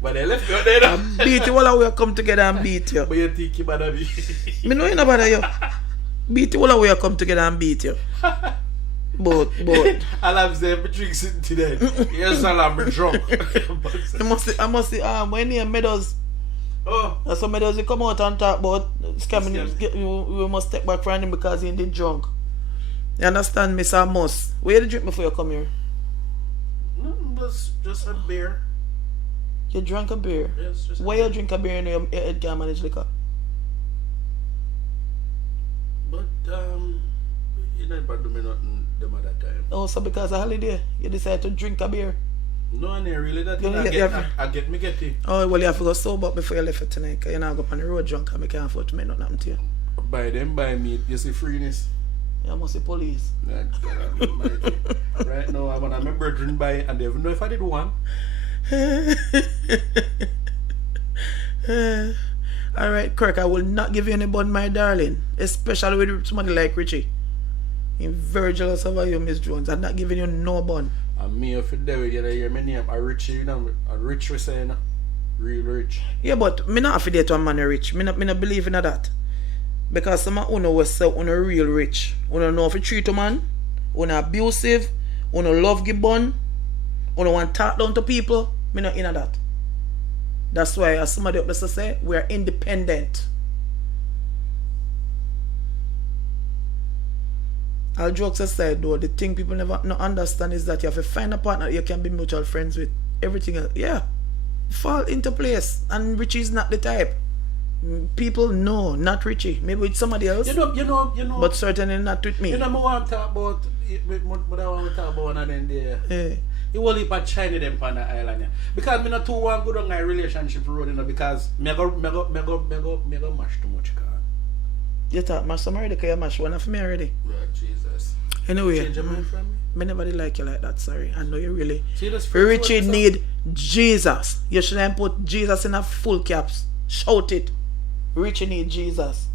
But they left you there. I beat you all we come together and beat you. But you think you bother me? Me know you no bother you. Beat you all we come together and beat you. But I'll say me drink sitting today. Yes, I'm drunk. I must say when you Meadows. Oh. So Meadows you come out and talk about scamming. We must take back from him because he did drunk. You understand, Mr. Moss? Where did you drink before you come here? No, just a beer. You drank a beer? Yes, just Why you drink a beer and your head can't manage liquor? But you never do me nothing them at that time. Oh, so because of holiday, you decide to drink a beer? No, and really that You thing I get it. Oh, well, you have to go sober before you left for tonight because you're not going on the road drunk and I can't afford to make nothing happen to you. By them, by me, you see freeness. You must see police. Right now, I'm on my brethren by, and they even know if I did one. Alright, Kirk, I will not give you any bun, my darling. Especially with somebody like Richie. I'm very jealous of you, Miss Jones. I'm not giving you no bun. And me, if you there, you hear my name, a Richie, you know, a rich we say, real rich. Yeah, but me not affiliate to a man rich. Me not believe in that. Because some of you will say you real rich. You know if you treat a man, you abusive, you love give bun, you want to talk down to people. Me not in that. That's why, as somebody up there say, we are independent. All jokes aside though, the thing people never not understand is that you have to find a partner you can be mutual friends with. Everything else, yeah, fall into place. And Richie is not the type. People know, not Richie. Maybe with somebody else. You know. But certainly not with me. You know, I want to talk about, what I want to talk about one of them there. Yeah. You will leave a China them on the island, yeah. Because me not too want good on my relationship road, you know, because me go mash too much car. You thought mash some already because you mash one of me already. Lord Jesus. Anyway, Change your mind from me? me never did like you like that, sorry. I know you really. See, that's Richie need Jesus. You shouldn't put Jesus in a full caps. Shout it. Richie need Jesus.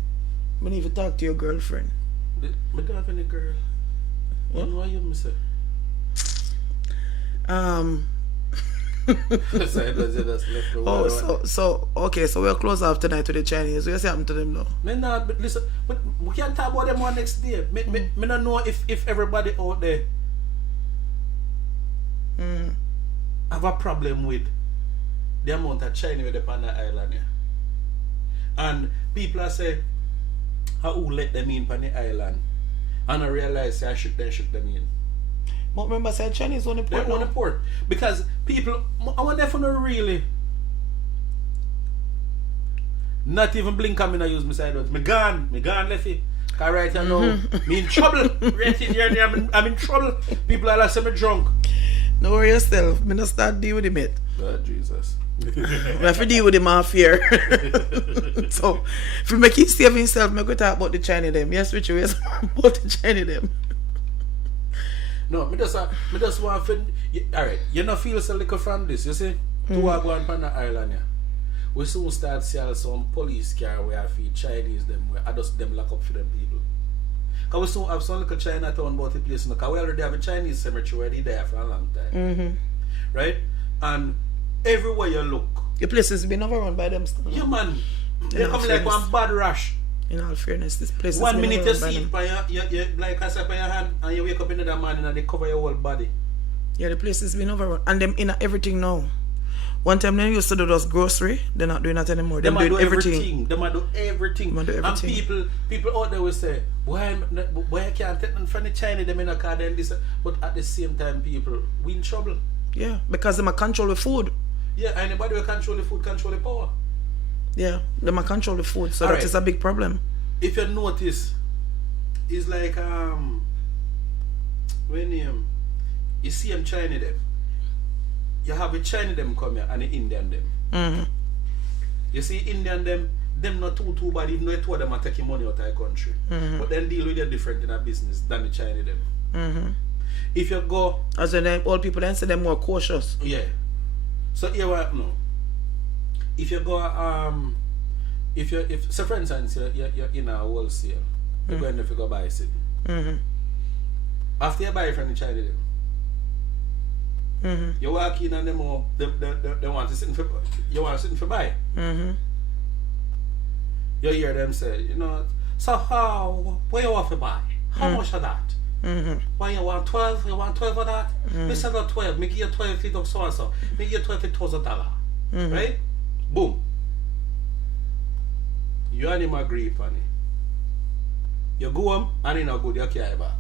I need to talk to your girlfriend. I don't have any girl. What? You know what you say? So it was just left the Oh, world. okay, so we'll close off tonight to the Chinese. What's happened to them now? Me not, but listen, but we can talk about them one next day. Me don't know if everybody out there have a problem with the amount of China with on the island here. And people are say, how who let them in on the island? And I realize say I shook them in. But remember, said Chinese on the They're port on the now. port. Because people, I want them to really not even blink at me and use my side words. Me gone left it. Cause right here now, me in trouble. Right in here, I'm in trouble. People are like, say me drunk. No worry yourself. Me not start deal with him yet. Oh, Jesus. We have to deal with him off here. So, if we make him save himself, we go talk about the China them. Yes, which is about the China them. No, me just want to... Alright, you not feel so little from this, you see? Two are going on the island here. We soon start seeing some police car where I feel Chinese them, where I just them lock up for them people. Because we soon have some little Chinatown about the place, because we already have a Chinese cemetery already there for a long time. Right? And everywhere you look, The place has been overrun by them still. yeah man, they Yeah, come like fairness. one bad rush. In all fairness, this place has 1 been minute you overrun by see it them. by your like I said by your hand, and you wake up in the morning and they cover your whole body. Yeah, the place has been overrun. And them in everything now. One time they used to do just grocery. They're not doing that anymore. They're Them doing do everything. Them do everything. Them do And everything. people out there will say, why I can't take them from the China, them in a car, then this. But at the same time, people, we in trouble. Yeah, because them a control the food. Yeah, anybody who control the food, control the power. Yeah, them a control the food. So Alright. that is a big problem. If you notice, it's like when you see them China them, you have a China them come here and the Indian them. You see Indian them not too bad, even though two of them are taking money out of the country. But then deal with them different in a business than the China them. If you go, As in, all people then say they're more cautious. yeah. So here what no. If you go if so for instance you're in a wholesale, you're going to go buy something. After you buy from the China them, you walk in and them they want to sit for you want to sit for buy. You hear them say, you know, so how where you want to buy? How much of that? Why you want 12? You want 12 of that? Me sell out 12, me give you 12 feet of so and so. Me give you $12,000. Right? Boom. You and him agree upon it. You go home and he not good, you carry back.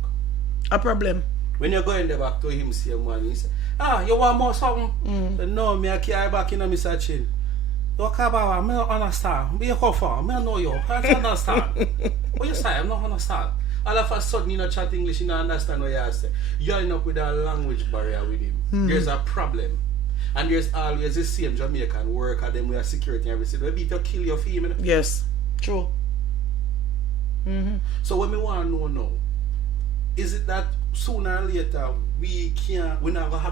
A problem. When you go in the back to him same one, he say, you want more something? Say, no, me I carry back in a Mr. Chin. You come back, I don't understand. Where you come from? I know you. I don't understand. What you say? I don't understand. All of a sudden, you know, chat English, you don't understand what you say. You end up with a language barrier with him. There's a problem. And there's always the same Jamaican worker, them with security and everything. They beat you, kill your female. Yes. True. So what we want to know now, is it that sooner or later we're not going to have